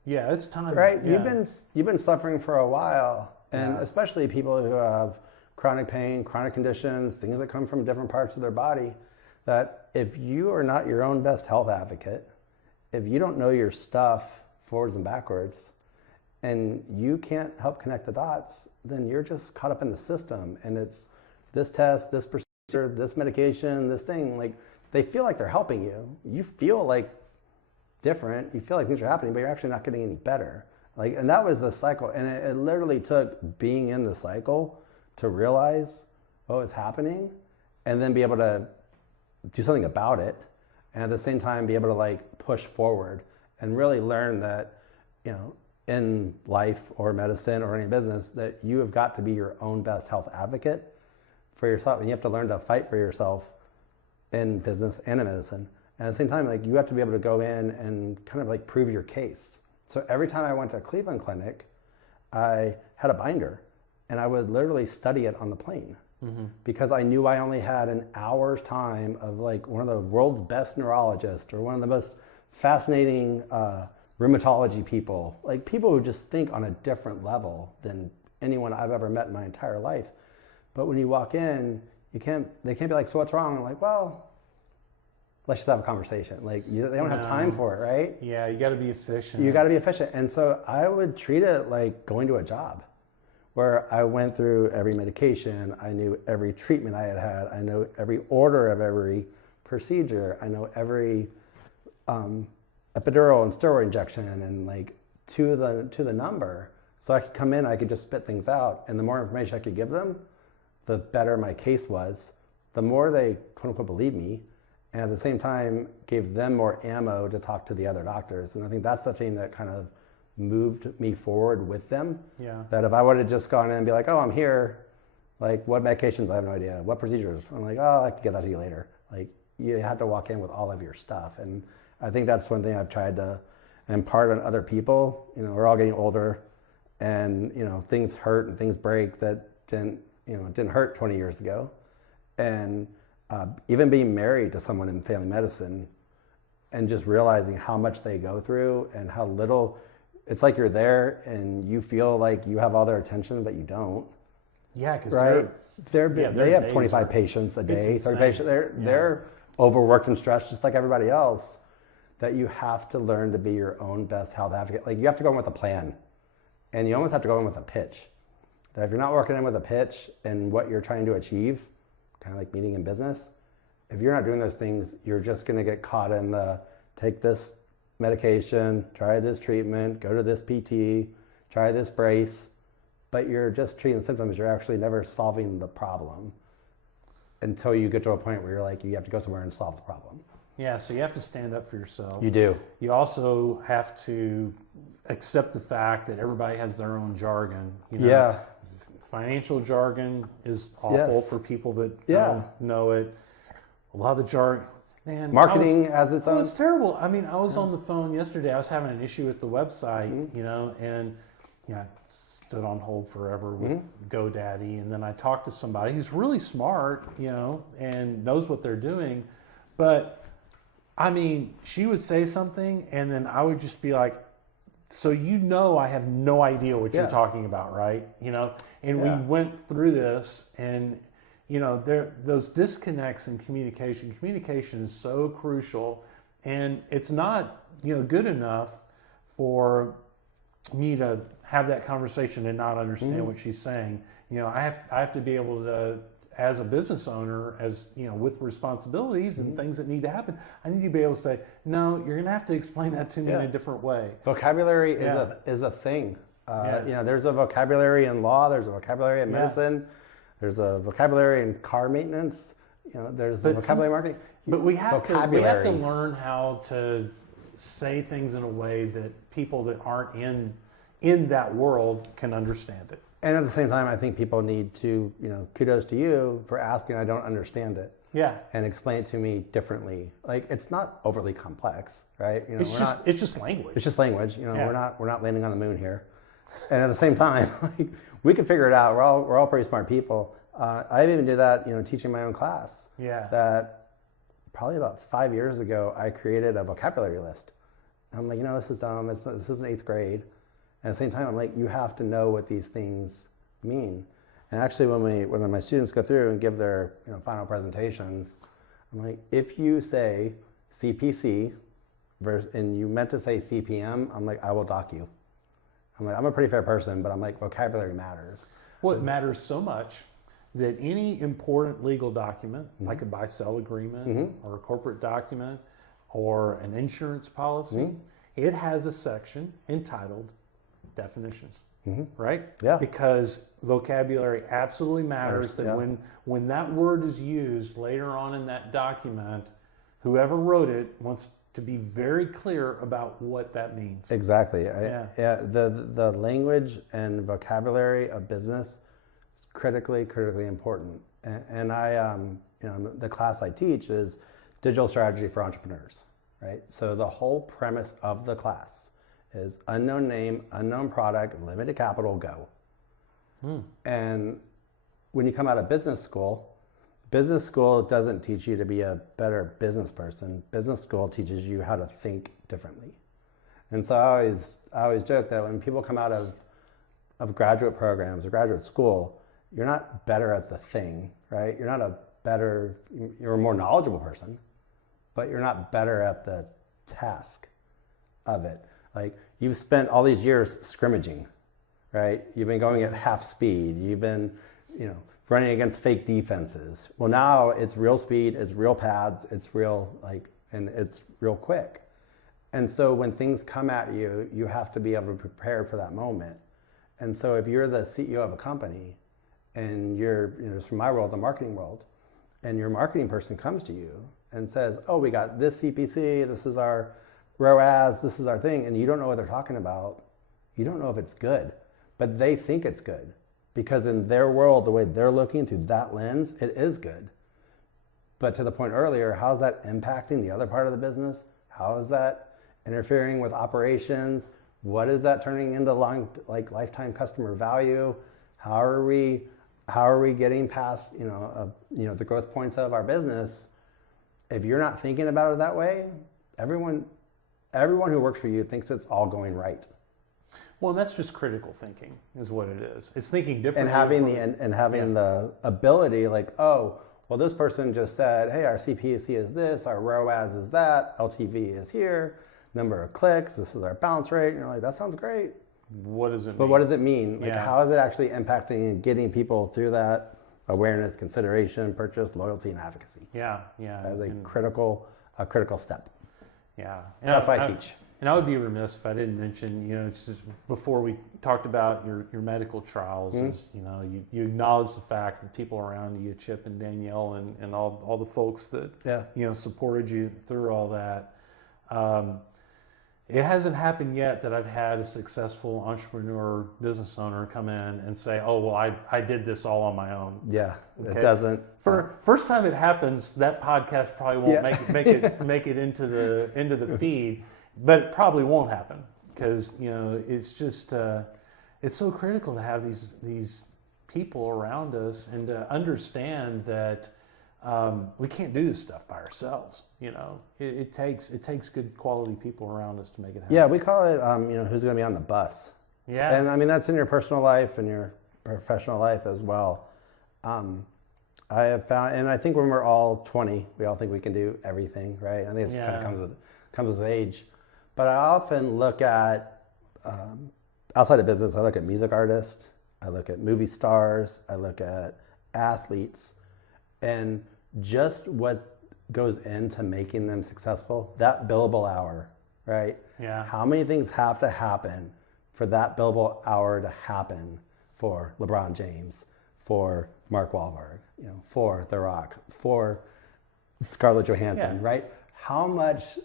Yeah, it's time. Right? Yeah. You've been suffering for a while, and especially people who have chronic pain, chronic conditions, things that come from different parts of their body, that if you are not your own best health advocate, if you don't know your stuff forwards and backwards, and you can't help connect the dots, then you're just caught up in the system, and it's this test, this procedure, this medication, this thing. Like, they feel like they're helping you. You feel like different. You feel like things are happening, but you're actually not getting any better. Like, and that was the cycle. And it literally took being in the cycle to realize what was happening, and then be able to do something about it, and at the same time be able to like push forward and really learn that, you know, in life or medicine or any business, that you have got to be your own best health advocate for yourself, and you have to learn to fight for yourself in business and in medicine. And at the same time, like, you have to be able to go in and kind of like prove your case. So every time I went to a Cleveland clinic, I had a binder, and I would literally study it on the plane. Because I knew I only had an hour's time of like one of the world's best neurologists or one of the most fascinating rheumatology people, like people who just think on a different level than anyone I've ever met in my entire life. But when you walk in, they can't be like, so what's wrong? I'm like, well, let's just have a conversation. Like, they don't have time for it, right? Yeah, you got to be efficient. You got to be efficient. And so I would treat it like going to a job, where I went through every medication, I knew every treatment I had, I know every order of every procedure, I know every epidural and steroid injection, and like to the number. So I could come in, I could just spit things out, and the more information I could give them, the better my case was, the more they quote unquote believe me, and at the same time gave them more ammo to talk to the other doctors. And I think that's the thing that kind of moved me forward with them. Yeah. That if I would have just gone in and be like, oh, I'm here, like, what medications? I have no idea. What procedures? I'm like, oh, I can get that to you later. Like, you have to walk in with all of your stuff. And I think that's one thing I've tried to impart on other people. You know, we're all getting older, and, you know, things hurt and things break that didn't hurt 20 years ago. And even being married to someone in family medicine and just realizing how much they go through and how little. It's like you're there and you feel like you have all their attention, but you don't. Yeah, because right? They have 25 patients a day, 30 patients. They're overworked and stressed just like everybody else. That you have to learn to be your own best health advocate. Like, you have to go in with a plan, and you almost have to go in with a pitch. That if you're not working in with a pitch and what you're trying to achieve, kind of like meeting in business, if you're not doing those things, you're just going to get caught in the take this medication, try this treatment, go to this PT, try this brace, but you're just treating the symptoms. You're actually never solving the problem until you get to a point where you're like, you have to go somewhere and solve the problem. Yeah, so you have to stand up for yourself. You do. You also have to accept the fact that everybody has their own jargon. You know? Yeah. Financial jargon is awful for people that don't know it. A lot of the jargon. Man, marketing has its own. It's terrible. I mean, I was on the phone yesterday. I was having an issue with the website, you know, and I stood on hold forever with GoDaddy. And then I talked to somebody who's really smart, you know, and knows what they're doing. But I mean, she would say something, and then I would just be like, so I have no idea what you're talking about, right? You know, and we went through this, and you know, those disconnects in communication. Communication is so crucial, and it's not, you know, good enough for me to have that conversation and not understand what she's saying. You know, I have to be able to, as a business owner, as you know, with responsibilities and things that need to happen, I need to be able to say, no, you're going to have to explain that to me in a different way. Vocabulary is a thing. You know, there's a vocabulary in law. There's a vocabulary in medicine. There's a vocabulary in car maintenance. You know, there's the vocabulary marketing. But we have to learn how to say things in a way that people that aren't in that world can understand it. And at the same time, I think people need to, you know, kudos to you for asking. I don't understand it. Yeah. And explain it to me differently. Like, it's not overly complex, right? You know, it's just language. It's just language. You know, we're not landing on the moon here. And at the same time, like, we can figure it out. We're all pretty smart people. I even do that, you know, teaching my own class. Yeah. That probably about 5 years ago, I created a vocabulary list. And I'm like, you know, this is dumb. This is 8th grade. And at the same time, I'm like, you have to know what these things mean. And actually, when my students go through and give their, you know, final presentations, I'm like, if you say CPC and you meant to say CPM, I'm like, I will dock you. I'm like, I'm a pretty fair person, but I'm like, vocabulary matters. Well, it matters so much that any important legal document, like a buy-sell agreement or a corporate document or an insurance policy, it has a section entitled definitions, right? Yeah. Because vocabulary absolutely matters. That when that word is used later on in that document, whoever wrote it wants to be very clear about what that means. Exactly. The language and vocabulary of business is critically important. And I, the class I teach is digital strategy for entrepreneurs, right? So the whole premise of the class is unknown name, unknown product, limited capital, go. And when you come out of business school doesn't teach you to be a better business person. Business school teaches you how to think differently. And so I always joke that when people come out of graduate programs or graduate school, you're not better at the thing, right? You're a more knowledgeable person, but you're not better at the task of it. Like, you've spent all these years scrimmaging, right? You've been going at half speed. You've been, running against fake defenses. Well, now it's real speed, it's real pads, it's real, and it's real quick. And so when things come at you, you have to be able to prepare for that moment. And so if you're the CEO of a company and you're, from my world, the marketing world, and your marketing person comes to you and says, oh, we got this CPC, this is our ROAS, this is our thing, and you don't know what they're talking about, you don't know if it's good, but they think it's good. Because in their world, the way they're looking through that lens, it is good. But to the point earlier, how's that impacting the other part of the business? How is that interfering with operations? What is that turning into lifetime customer value? How are we getting past the growth points of our business? If you're not thinking about it that way, everyone who works for you thinks it's all going right. Well, that's just critical thinking, is what it is. It's thinking differently. And having the ability, this person just said, hey, our CPC is this, our ROAS is that, LTV is here, number of clicks, this is our bounce rate. And you're like, that sounds great. What does it mean? But what does it mean? How is it actually impacting and getting people through that awareness, consideration, purchase, loyalty, and advocacy? Yeah. As a critical step. Yeah. So that's why I teach. And I would be remiss if I didn't mention, it's just before we talked about your medical trials, is, you acknowledge the fact that people around you, Chip and Danielle and all the folks that, supported you through all that. It hasn't happened yet that I've had a successful entrepreneur business owner come in and say, oh, well, I did this all on my own. Yeah, okay? It doesn't. First time it happens, that podcast probably won't make it into the feed. But it probably won't happen because it's just it's so critical to have these people around us and to understand that we can't do this stuff by ourselves. It takes good quality people around us to make it happen. Yeah, we call it who's going to be on the bus. Yeah, and I mean that's in your personal life and your professional life as well. I have found, and I think when we're all 20, we all think we can do everything, right? I think it kind of comes with age. But I often look at, outside of business, I look at music artists, I look at movie stars, I look at athletes, and just what goes into making them successful, that billable hour, right? Yeah. How many things have to happen for that billable hour to happen for LeBron James, for Mark Wahlberg, for The Rock, for Scarlett Johansson, right? How much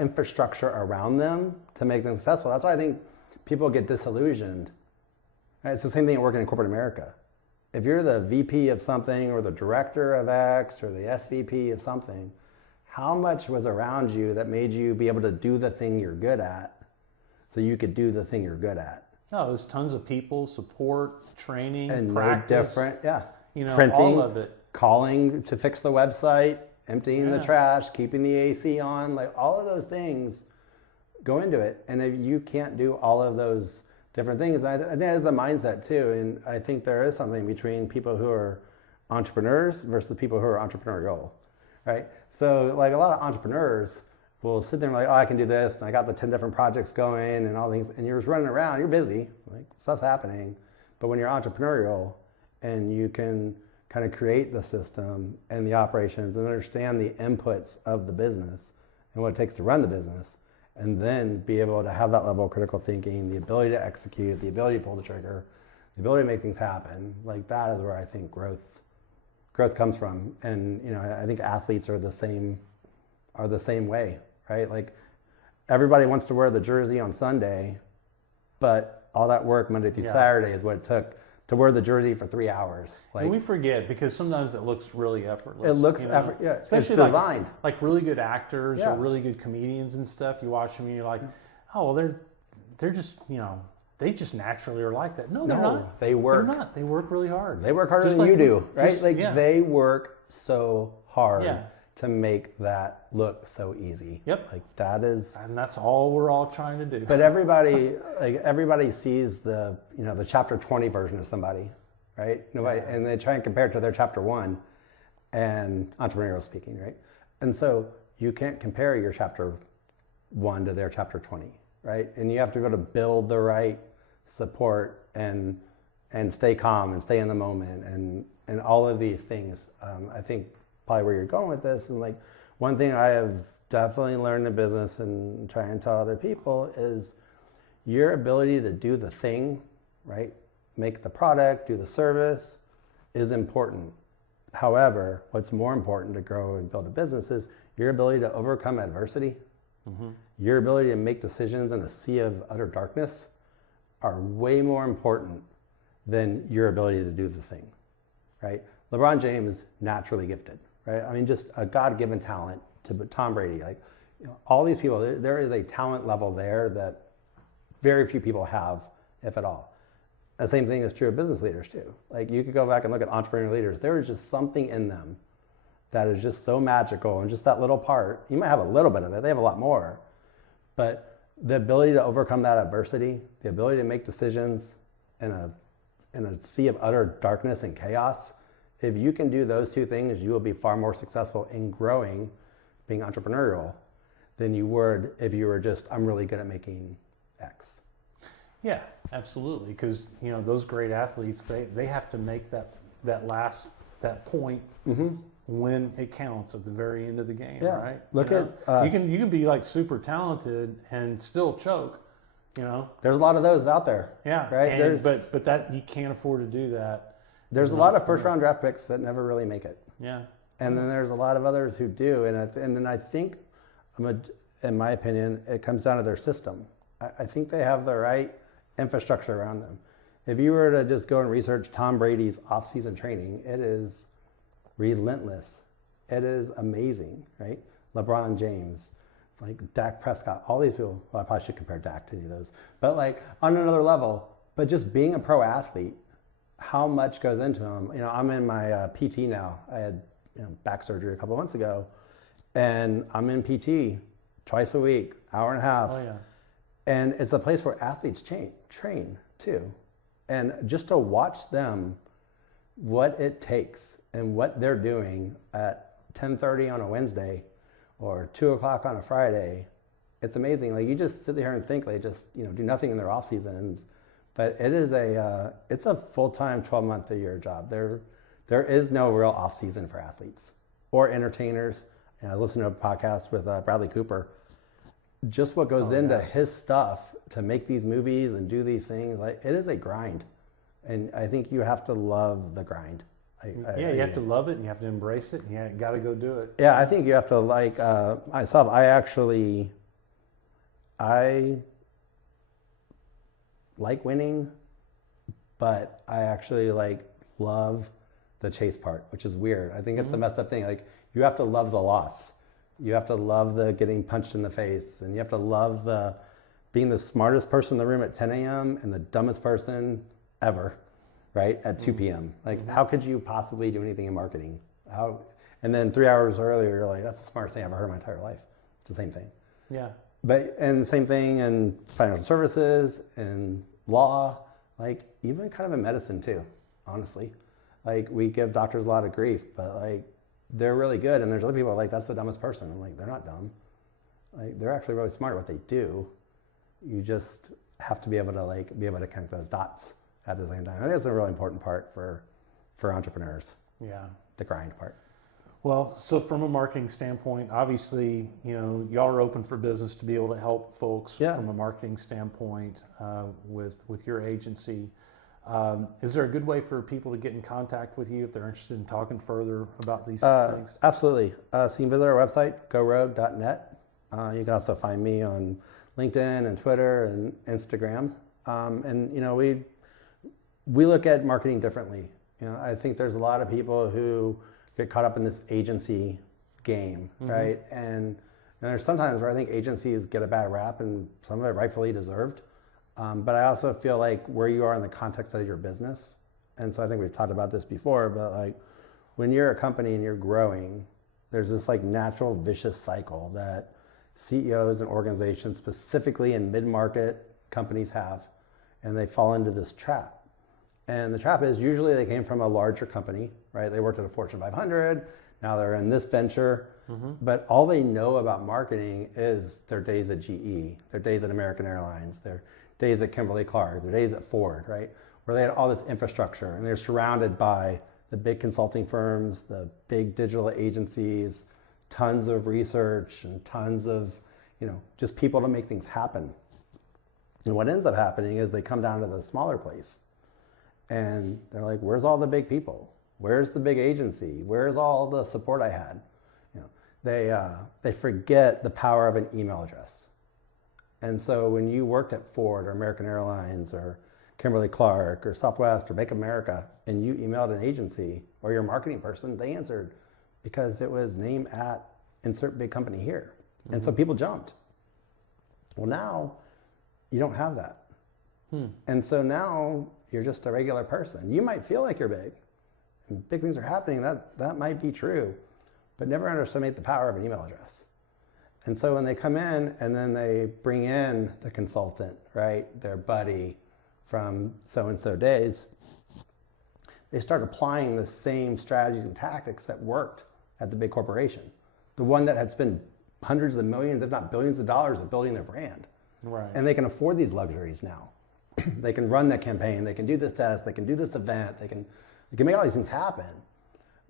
infrastructure around them to make them successful. That's why I think people get disillusioned. Right? It's the same thing at working in corporate America. If you're the VP of something or the director of X or the SVP of something, how much was around you that made you be able to do the thing you're good at so you could do the thing you're good at? No, it was tons of people, support, training, and practice. No different, printing, all of it. Calling to fix the website, emptying the trash, keeping the AC on, all of those things go into it. And if you can't do all of those different things, I think that is the mindset too. And I think there is something between people who are entrepreneurs versus people who are entrepreneurial, right? So a lot of entrepreneurs will sit there and I can do this, and I got the 10 different projects going and all things, and you're just running around, you're busy, stuff's happening, But when you're entrepreneurial and you can kind of create the system and the operations and understand the inputs of the business and what it takes to run the business, and then be able to have that level of critical thinking, the ability to execute, the ability to pull the trigger, the ability to make things happen, like that is where I think growth comes from. And I think athletes are the same way, right? Like everybody wants to wear the jersey on Sunday, but all that work Monday through Saturday is what it took to wear the jersey for 3 hours. Like, and we forget because sometimes it looks really effortless. It looks especially it's designed. Like really good actors or really good comedians and stuff. You watch them and you're like, oh, well, they're just they just naturally are like that. No, they're not. They work. They're not. They work really hard. They work harder than you do, right? They work so hard to make that look so easy. Yep. Like that is, and that's all we're all trying to do. But everybody sees the the chapter 20 version of somebody, right? And they try and compare it to their chapter 1, and entrepreneurial speaking, right? And so you can't compare your chapter 1 to their chapter 20, right? And you have to go to build the right support and stay calm and stay in the moment and all of these things. I think probably where you're going with this, and like one thing I have definitely learned in business and try and tell other people is your ability to do the thing, right? Make the product, do the service is important. However, what's more important to grow and build a business is your ability to overcome adversity, your ability to make decisions in a sea of utter darkness are way more important than your ability to do the thing, right? LeBron James, naturally gifted, right? I mean, just a God-given talent to Tom Brady. Like, all these people, there is a talent level there that very few people have, if at all. The same thing is true of business leaders too. Like, you could go back and look at entrepreneur leaders. There is just something in them that is just so magical, and just that little part. You might have a little bit of it. They have a lot more. But the ability to overcome that adversity, the ability to make decisions in a sea of utter darkness and chaos, if you can do those two things, you will be far more successful in growing, being entrepreneurial, than you would if you were just, I'm really good at making X. Yeah, absolutely. Because those great athletes, they have to make that point when it counts at the very end of the game, right? Look at you can be like super talented and still choke. There's a lot of those out there. Yeah, right. But that you can't afford to do that. There's a lot of first round draft picks that never really make it. Yeah, and then there's a lot of others who do, and then I think, in my opinion, it comes down to their system. I think they have the right infrastructure around them. If you were to just go and research Tom Brady's off-season training, it is relentless. It is amazing, right? LeBron James, like Dak Prescott, all these people. Well, I probably should compare Dak to any of those, but like on another level. But just being a pro athlete, how much goes into them? I'm in my PT now. I had back surgery a couple of months ago, and I'm in PT twice a week, hour and a half. Oh yeah. And it's a place where athletes train too. And just to watch them, what it takes and what they're doing at 10:30 on a Wednesday or 2 o'clock on a Friday, it's amazing. Like, you just sit there and think they just do nothing in their off seasons, but it is it's a full-time 12-month a year job. There is no real off season for athletes or entertainers. I listened to a podcast with Bradley Cooper. Just what goes into his stuff to make these movies and do these things, like, it is a grind, and I think you have to love the grind. You have to love it, and you have to embrace it, and you got to go do it. Yeah, I think you have to like myself. I like winning, but I actually love the chase part, which is weird. I think it's a messed up thing. Like, you have to love the loss. You have to love the getting punched in the face, and you have to love the being the smartest person in the room at 10 a.m. and the dumbest person ever, right, at 2 p.m. Like, how could you possibly do anything in marketing? And then 3 hours earlier, you're like, that's the smartest thing I've ever heard in my entire life. It's the same thing. Yeah. And same thing in financial services and law, like even kind of in medicine too, honestly. Like, we give doctors a lot of grief, but like, they're really good, and there's other people like, that's the dumbest person. I'm like, they're not dumb. Like, they're actually really smart at what they do. You just have to be able to connect those dots at the same time. I think that's a really important part for entrepreneurs. Yeah. The grind part. Well, so from a marketing standpoint, obviously, y'all are open for business to be able to help folks from a marketing standpoint with your agency. Is there a good way for people to get in contact with you if they're interested in talking further about these things? Absolutely. So you can visit our website, gorogue.net. You can also find me on LinkedIn and Twitter and Instagram. And we look at marketing differently. I think there's a lot of people who get caught up in this agency game, right? And there's sometimes where I think agencies get a bad rap, and some of it rightfully deserved. But I also feel like where you are in the context of your business. And so I think we've talked about this before, but like when you're a company and you're growing, there's this like natural vicious cycle that CEOs and organizations, specifically in mid-market companies, have, and they fall into this trap. And the trap is usually they came from a larger company, right? They worked at a Fortune 500, now they're in this venture, but all they know about marketing is their days at GE, their days at American Airlines, their days at Kimberly-Clark, their days at Ford, right? Where they had all this infrastructure and they're surrounded by the big consulting firms, the big digital agencies, tons of research and tons of, just people to make things happen. And what ends up happening is they come down to the smaller place and they're like, where's all the big people? Where's the big agency? Where's all the support I had? They forget the power of an email address. And so when you worked at Ford or American Airlines or Kimberly-Clark or Southwest or Bank of America and you emailed an agency or your marketing person, they answered because it was name at insert big company here. And so people jumped. Well, now you don't have that. And so now you're just a regular person. You might feel like you're big and big things are happening. That might be true, but never underestimate the power of an email address. And so when they come in and then they bring in the consultant, right, their buddy from so-and-so days, they start applying the same strategies and tactics that worked at the big corporation. The one that had spent hundreds of millions, if not billions of dollars of building their brand. Right. And they can afford these luxuries now. They can run that campaign, they can do this test, they can do this event, they can make all these things happen.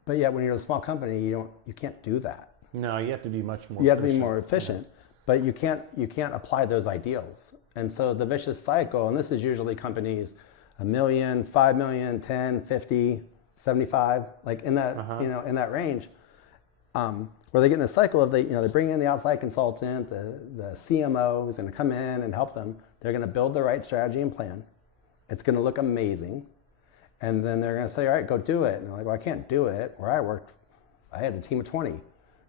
But yet when you're a small company, you can't do that. No, you have to be much more You have efficient. to be more efficient, but you can't apply those ideals. And so the vicious cycle, and this is usually companies $1 million, $5 million, 10, 50, 75, like in that, in that range, where they get in the cycle of they bring in the outside consultant, the CMO is going to come in and help them. They're going to build the right strategy and plan. It's going to look amazing. And then they're going to say, all right, go do it. And they're like, well, I can't do it. Where I worked, I had a team of 20.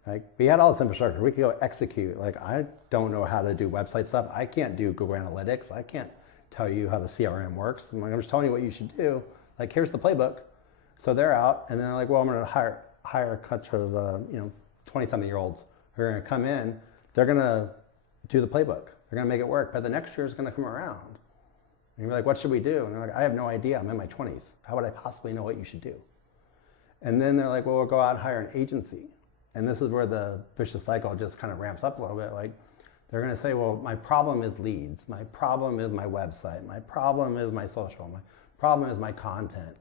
Like, we had all this infrastructure. We could go execute. Like, I don't know how to do website stuff. I can't do Google Analytics. I can't tell you how the CRM works. I'm just telling you what you should do. Like, here's the playbook. So they're out, and then they're like, well, I'm going to hire a bunch of 20-something-year-olds who are going to come in. They're going to do the playbook. They're going to make it work. But the next year is going to come around. And you're like, what should we do? And they're like, I have no idea. I'm in my 20s. How would I possibly know what you should do? And then they're like, well, we'll go out and hire an agency. And this is where the vicious cycle just kind of ramps up a little bit. Like, they're going to say, well, my problem is leads. My problem is my website. My problem is my social. My problem is my content.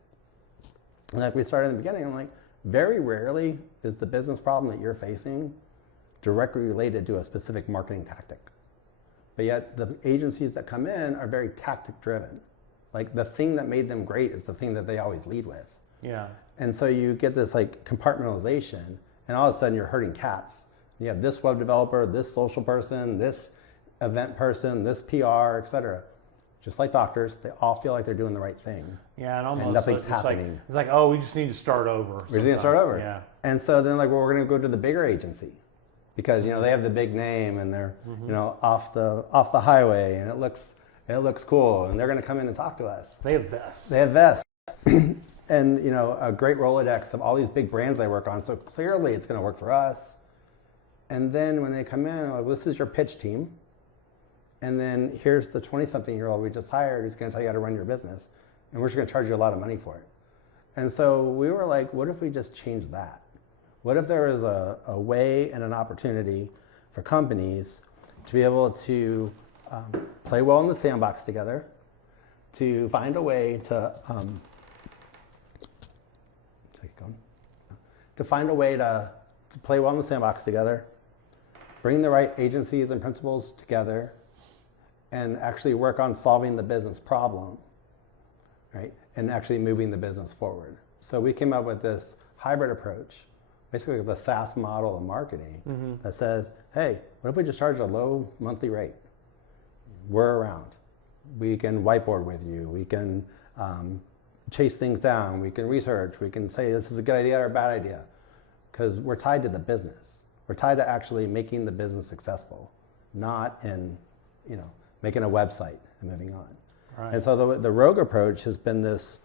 And like we started in the beginning, I'm like, very rarely is the business problem that you're facing directly related to a specific marketing tactic. But yet the agencies that come in are very tactic driven. Like, the thing that made them great is the thing that they always lead with. Yeah. And so you get this like compartmentalization, and all of a sudden you're herding cats. You have this web developer, this social person, this event person, this PR, et cetera. Just like doctors, they all feel like they're doing the right thing. Yeah, and almost and nothing's it's happening. Like, oh, we just need to start over. We're just going to start over. Yeah. And so then like, well, we're going to go to the bigger agency because, they have the big name and they're, off the highway, and it looks cool, and they're going to come in and talk to us. They have vests. And, a great Rolodex of all these big brands they work on. So clearly it's going to work for us. And then when they come in, like, this is your pitch team. And then here's the 20-something-year-old we just hired who's going to tell you how to run your business. And we're just going to charge you a lot of money for it. And so we were like, what if we just change that? What if there was a way and an opportunity for companies to be able to play well in the sandbox together, to find a way to play well in the sandbox together, bring the right agencies and principals together, and actually work on solving the business problem, right? And actually moving the business forward. So we came up with this hybrid approach, basically the SaaS model of marketing that says, hey, what if we just charge a low monthly rate? We're around. We can whiteboard with you. We can chase things down. We can research. We can say this is a good idea or a bad idea, because we're tied to the business. We're tied to actually making the business successful, not in, making a website and moving on. Right. And so the Rogue approach has been this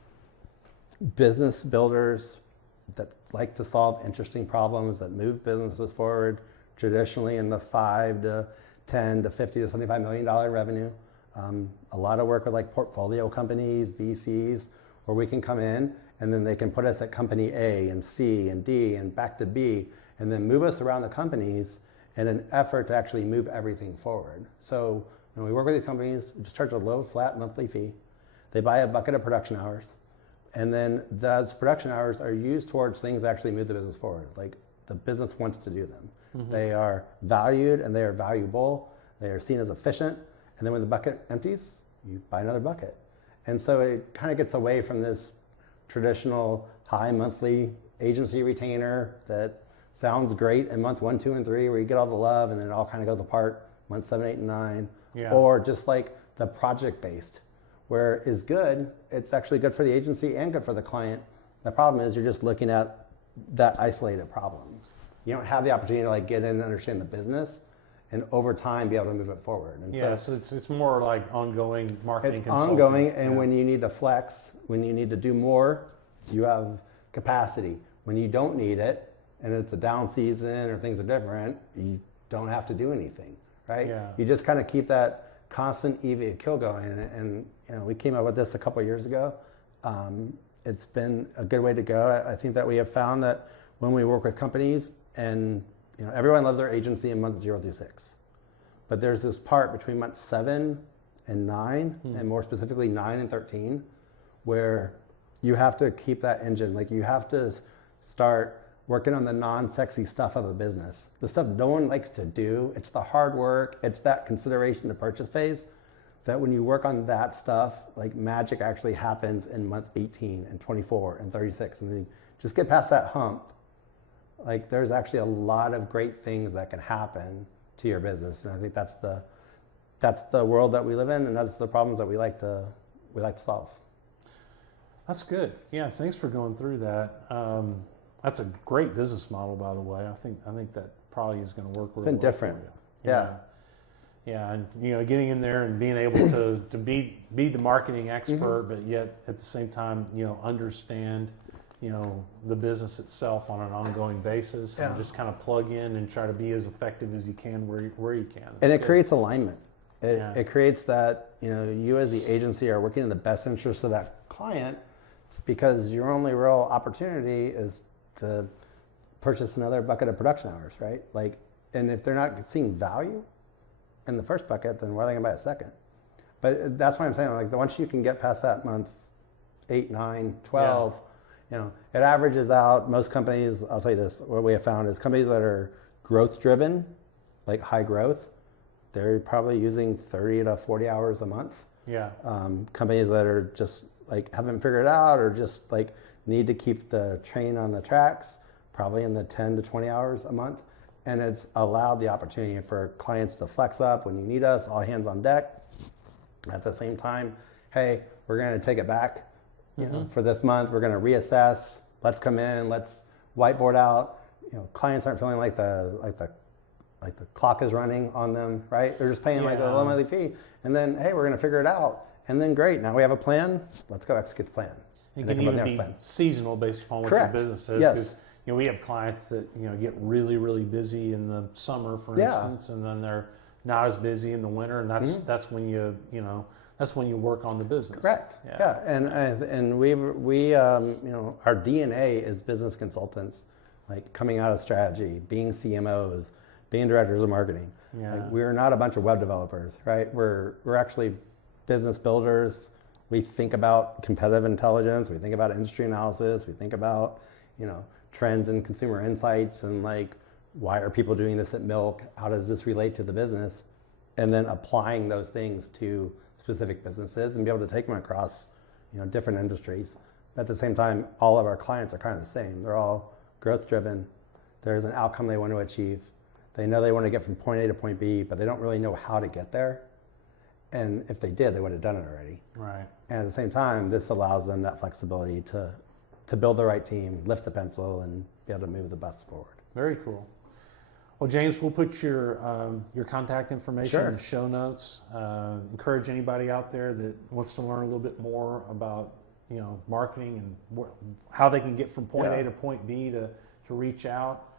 business builders that like to solve interesting problems that move businesses forward, traditionally in the 5 to 10 to 50 to $75 million revenue. A lot of work with like portfolio companies, VCs, where we can come in and then they can put us at company A and C and D and back to B, and then move us around the companies in an effort to actually move everything forward. So when we work with these companies, we just charge a low flat monthly fee. They buy a bucket of production hours, and then those production hours are used towards things that actually move the business forward. Like the business wants to do them. They are valued and they are valuable. They are seen as efficient. And then when the bucket empties, you buy another bucket. And so it kind of gets away from this traditional high monthly agency retainer that sounds great in month 1, 2, and 3, where you get all the love and then it all kind of goes apart month 7, 8, and 9. Yeah. Or just like the project-based, where is good, it's actually good for the agency and good for the client. The problem is you're just looking at that isolated problem. You don't have the opportunity to like get in and understand the business and over time be able to move it forward. And so it's more like ongoing marketing it's consulting. Ongoing, and when you need to flex, when you need to do more, you have capacity. When you don't need it and it's a down season or things are different, you don't have to do anything, right? Yeah. You just kind of keep that constant EV kill going. And we came up with this a couple of years ago. It's been a good way to go. I think that we have found that when we work with companies, and everyone loves their agency in months 0 through 6, but there's this part between months 7 and 9, and more specifically 9 and 13, where you have to keep that engine. Like you have to start working on the non-sexy stuff of a business, the stuff no one likes to do. It's the hard work. It's that consideration to purchase phase. That when you work on that stuff, like magic actually happens in month 18 and 24 and 36, and then just get past that hump. Like there's actually a lot of great things that can happen to your business, and I think that's the world that we live in, and that's the problems that we like to solve. That's good. Yeah, thanks for going through that. That's a great business model, by the way. I think that probably is going to work really well. It's been different. For you. Yeah, and getting in there and being able to be the marketing expert, but yet at the same time, understand the business itself on an ongoing basis, and just kind of plug in and try to be as effective as you can where you can. And it creates alignment. It creates that you as the agency are working in the best interest of that client, because your only real opportunity is to purchase another bucket of production hours, right? Like, and if they're not seeing value in the first bucket, then why are they gonna buy a second? But that's why I'm saying, like, once you can get past that month 8, 9, 12, it averages out. Most companies, I'll tell you this, what we have found is companies that are growth driven, like high growth, they're probably using 30 to 40 hours a month. Yeah. Companies that are just like haven't figured it out or just like need to keep the train on the tracks, probably in the 10 to 20 hours a month. And it's allowed the opportunity for clients to flex up when you need us, all hands on deck. At the same time, hey, we're going to take it back. For this month, we're going to reassess. Let's come in. Let's whiteboard out. Clients aren't feeling like the clock is running on them, right? They're just paying like a low monthly fee, and then hey, we're going to figure it out. And then great, now we have a plan. Let's go execute the plan. It can even be seasonal based upon what your business is. Yes. We have clients that get really, really busy in the summer, for instance, and then they're not as busy in the winter, and that's when that's when you work on the business. Correct. Yeah. And we our DNA is business consultants, like coming out of strategy, being CMOs, being directors of marketing. Yeah. Like, we're not a bunch of web developers, right? We're actually business builders. We think about competitive intelligence, we think about industry analysis, we think about, trends and consumer insights and like, why are people doing this at Milk? How does this relate to the business? And then applying those things to specific businesses and be able to take them across, different industries. At the same time, all of our clients are kind of the same. They're all growth driven. There's an outcome they want to achieve. They know they want to get from point A to point B, but they don't really know how to get there. And if they did, they would have done it already. Right. And at the same time, this allows them that flexibility to build the right team, lift the pencil, and be able to move the bus forward. Very cool. Well, James, we'll put your contact information in the show notes. Encourage anybody out there that wants to learn a little bit more about marketing and how they can get from point A to point B to reach out.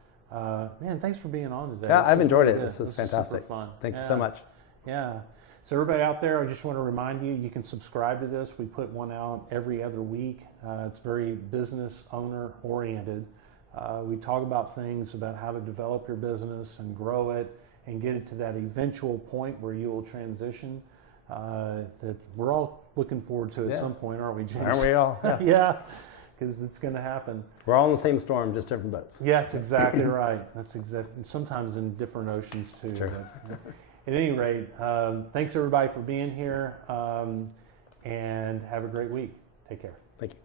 Man, thanks for being on today. Yeah, I've enjoyed it. This is fantastic. Super fun. Thank you so much. Yeah. So everybody out there, I just want to remind you, you can subscribe to this. We put one out every other week. It's very business owner oriented. We talk about things about how to develop your business and grow it and get it to that eventual point where you will transition that we're all looking forward to at some point, aren't we, James? Aren't we all? Yeah, because it's going to happen. We're all in the same storm, just different boats. Yeah, that's exactly right. That's exactly, sometimes in different oceans too. Sure. But at any rate, thanks everybody for being here and have a great week. Take care. Thank you.